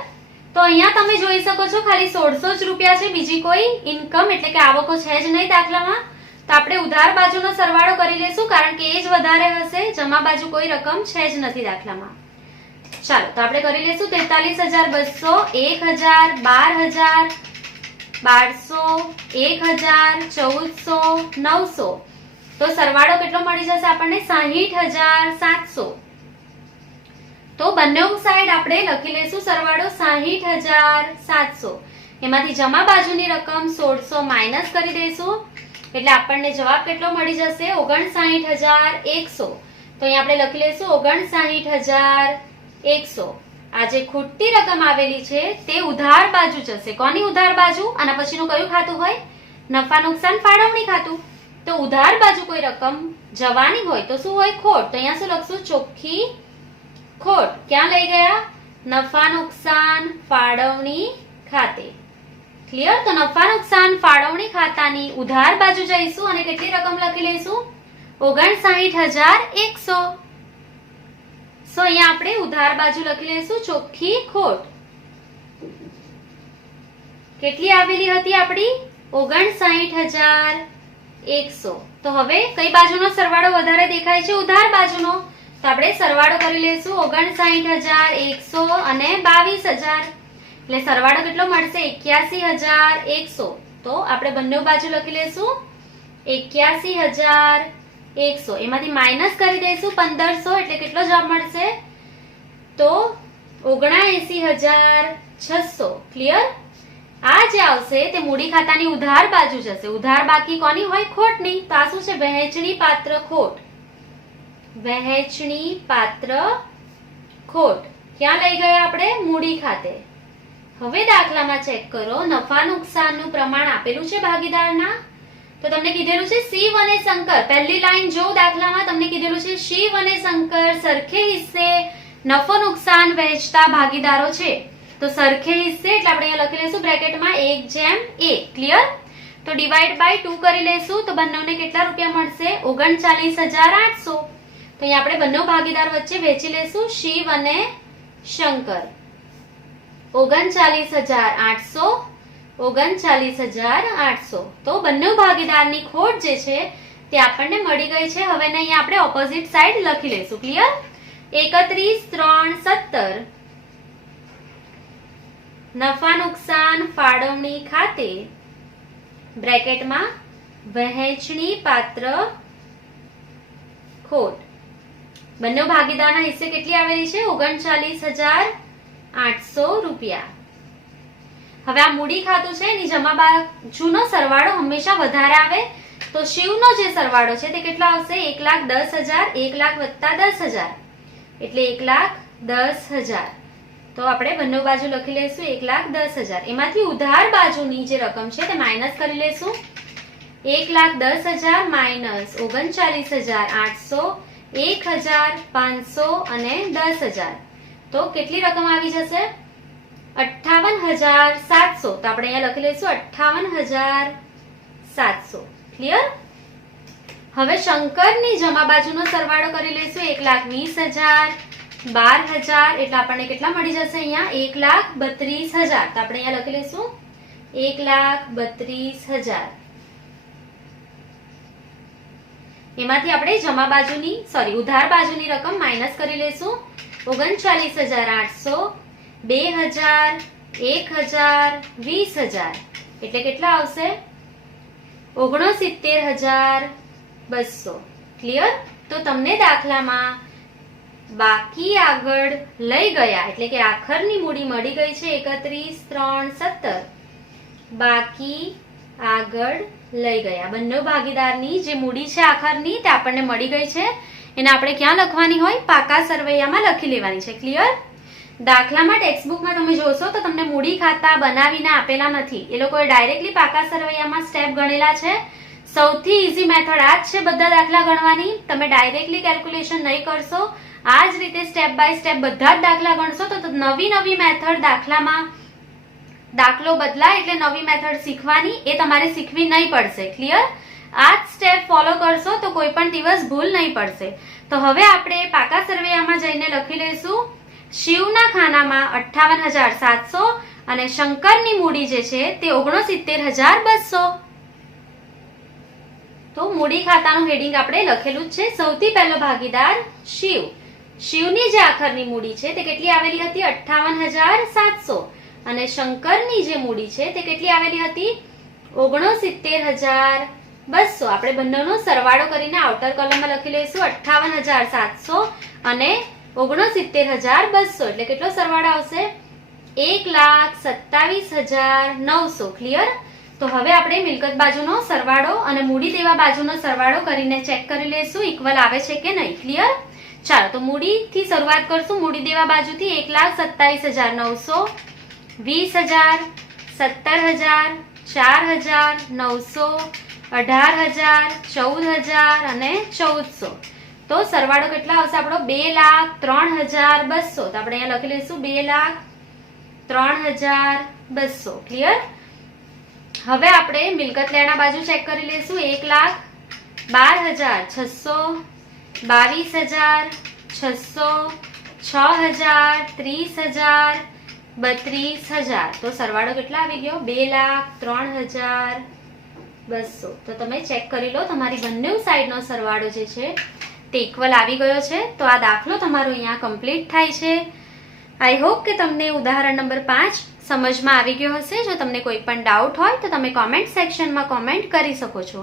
તો અહીંયા તમે જોઈ શકો છો ખાલી 1600 જ રૂપિયા છે. બીજી કોઈ ઇન્કમ એટલે કે આવકો છે જ નહીં દાખલામાં. તો આપણે ઉધાર બાજુનો સરવાળો કરી લઈશું કારણ કે એ જ વધારે હશે. જમા બાજુ કોઈ રકમ છે જ નથી દાખલામાં. ચાલો તો આપણે કરી લઈશું 43,200, 1,000, 12,000, 1200, 1,000, 1400, 900. તો સરવાળો કેટલો મળી જશે આપણને? 60,700. તો બંને સાઈડ આપણે લખી લઈશું સરવાળો 60,700. એમાંથી જમા બાજુની રકમ 1600 માઇનસ કરી દઈશું એટલે આપણને જવાબ કેટલો મળી જશે? 59,100. તો અહીં આપણે લખી લઈશું 59,100. આ જે ખૂટતી રકમ આવેલી છે તે ઉધાર બાજુ જશે. કોની ઉધાર બાજુ? આના પછીનું કયું ખાતું હોય? નફા નુકસાન ફાળવણી ખાતું. તો ઉધાર બાજુ કોઈ રકમ જવાની હોય તો શું હોય? ખોટ. તો અહીંયા શું લખશું? ચોખ્ખી ખોટ ક્યાં લઈ ગયા? નફા નુકસાન ફાળવણી ખાતે. ક્લિયર? તો નફા નુકસાન ફાળવણી ખાતાની ઉધાર બાજુ જઈશું અને કેટલી રકમ લખી લઈશું? 59,100. સો અહીંયા આપણે ઉધાર બાજુ લખી લઈશું ચોખ્ખી ખોટ. કેટલી આવેલી હતી આપણી? 59,100. તો હવે કઈ બાજુનો સરવાળો વધારે દેખાય છે? ઉધાર બાજુનો. તો આપણે સરવાળો કરી લઈશું 59,100 અને 22,000. એટલે સરવાળો કેટલો મળશે? 81,100. તો આપણે બંને બાજુ લખી લઈશું 81,100. એમાંથી માઇનસ કરી દઈશું 1500. એટલે કેટલો જવાબ મળશે? તો 79,600. ક્લિયર? આ જે આવશે તે મૂડી ખાતાની ઉધાર બાજુ જશે. ઉધાર બાકી કોની હોય? ખોટની. તો આ શું છે? વહેંચણી પાત્ર ખોટ. વહેંચણી પાત્ર ખોટ ક્યાં લઈ ગયા આપણે? મૂડી ખાતે. હવે દાખલામાં ચેક કરો. નફા નુકસાનનું પ્રમાણ આપેલું છે ભાગીદારના. તો તમને કીધેલું છે શિવ અને શંકર. પહેલી લાઈન જો દાખલામાં તમને કીધેલું છે શિવ અને શંકર સરખે હિસ્સે નફો નુકસાન વહેંચતા ભાગીદારો છે. તો સરખે હિસ્સે એટલે આપણે અહીંયા લખી લઈશું બ્રેકેટમાં 1/a. ક્લિયર? તો ડિવાઈડ બાય 2 કરી લઈશું. તો બંનેને કેટલા રૂપિયા મળશે? 39,800. તો અહીંયા આપણે બંને ભાગીદાર વચ્ચે વહેંચી લઈશું શિવ અને શંકર. 39,800 39,800. તો બંને ભાગીદારની ખોટ જે છે તે આપણને મળી ગઈ છે. હવે અહીંયા આપણે ઓપોઝિટ સાઈડ લખી લઈશું. ક્લિયર? 31/3/17 નફા નુકસાન ફાળવણી ખાતે બ્રેકેટમાં વહેંચણી પાત્ર ખોટ. બંને ભાગીદારના હિસ્સે કેટલી આવેલી છે? 39,800 રૂપિયા. હવે આ મૂડી ખાતું છે એની જમા બાજુનો સરવાળો હંમેશા વધારે આવે. તો શિવનો જે સરવાળો છે તે કેટલો આવશે? 1,10,000. 1 લાખ વત્તા 10,000 એટલે 1,10,000. તો આપણે બંને બાજુ લખી લઈશું 1,10,000. એમાંથી ઉધાર બાજુની જે રકમ છે તે માઇનસ કરી લઈશું. 1,10,000 માઇનસ 39,800, 1,500 અને 10,000. તો કેટલી રકમ આવી જશે? 58,700. તો આપણે અહીંયા લખી લઈશું 58,700. ક્લિયર? હવે શંકરની જમા બાજુનો સરવાળો કરી લઈશું. 1,20,000 12,000 એટલે આપણને કેટલા મળી જશે? અહીંયા 1,32,000. તો આપણે અહીંયા લખી લઈશું 1,32,000. એમાંથી આપણે જમા બાજુની ઉધાર બાજુની રકમ માઇનસ કરી લઈશું. 39,800, 2,000, 1,000, 20,000 એટલે કેટલા આવશે? 69,200. ક્લિયર? તો તમને દાખલામાં બાકી આગળ લઈ ગયા એટલે કે આખરની મૂડી મળી ગઈ છે 31/3/17. બાકી આગળ લઈ ગયા બંને ભાગીદારની જે મૂડી છે આખરની તે આપણને મળી ગઈ છે. એને આપણે ક્યાં લખવાની હોય? પાકા સરવૈયામાં લખી લેવાની છે. ક્લિયર? દાખલામાં ટેક્સ્ટબુકમાં તમે જોશો તો તમને મૂડી ખાતા બનાવીને આપેલા નથી. એ લોકોએ ડાયરેક્ટલી પાકા સરવૈયામાં સ્ટેપ ગણેલા છે. સૌથી ઈઝી મેથડ આ જ છે બધા દાખલા ગણવાની. તમે ડાયરેક્ટલી કેલ્ક્યુલેશન નહીં કરશો, આ જ રીતે સ્ટેપ બાય સ્ટેપ બધા જ દાખલા ગણશો તો નવી મેથડ દાખલામાં દાખલો બદલાય એટલે નવી મેથડ શીખવાની એ તમારે શીખવી નહીં પડશે. ક્લિયર? આ જ સ્ટેપ ફોલો કરશો તો કોઈ પણ દિવસ ભૂલ નહીં પડશે. તો હવે આપણે પાકા સરવૈયામાં જઈને લખી લઈશું શિવના ખાનામાં 58,700 અને શંકરની મૂડી જે છે તે 69,200. તો મૂડી ખાતાનું હેડિંગ આપણે લખેલું જ છે. સૌથી પહેલો ભાગીદાર શિવ. શિવની જે આખરની મૂડી છે તે કેટલી આવેલી હતી? 58,700 અને શંકરની જે મૂડી છે તે કેટલી આવેલી હતી? 69,200. આપણે બંનેનો સરવાળો કરીને આઉટર કોલમમાં લખી લઈશું 58,700 અને 69,200 એટલે કેટલો સરવાળો આવશે? 1,27,900. ક્લિયર? તો હવે આપણે મિલકત બાજુનો સરવાળો અને મૂડી દેવા બાજુનો સરવાળો કરીને ચેક કરી લઈશું ઇક્વલ આવે છે કે નહીં. ક્લિયર? ચાલો તો મૂડીથી શરૂઆત કરશું. મૂડી દેવા બાજુથી 1,27,900, 20,000, 17,000, 4,000, 900, 18,000, 14,000 અને 1,400. તો સરવાળો કેટલા આવશે આપણો 2,03,200. તો આપણે અહીંયા લખી લઈશું 2,03,200. ક્લિયર? હવે આપણે મિલકત લેણા બાજુ ચેક કરી લઈશું. 1,12,600, 22,600, 6,000, 30,000, 32,000. તો સરવાળો કેટલા આવી ગયો? 2,03,200. તો તમે ચેક કરી લો તમારી બંને સાઈડનો સરવાળો જે છે તે ઇક્વલ આવી ગયો છે. તો આ દાખલો તમારો અહીંયા કમ્પ્લીટ થાય છે. આઈ હોપ કે તમને ઉદાહરણ નંબર 5 સમજમાં આવી ગયો હશે. જો તમને કોઈ પણ ડાઉટ હોય તો તમે કોમેન્ટ સેક્શનમાં કોમેન્ટ કરી શકો છો.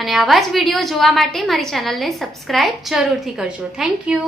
અને આવા જ વિડીયો જોવા માટે મારી ચેનલને સબસ્ક્રાઇબ જરૂરથી કરજો. Thank you.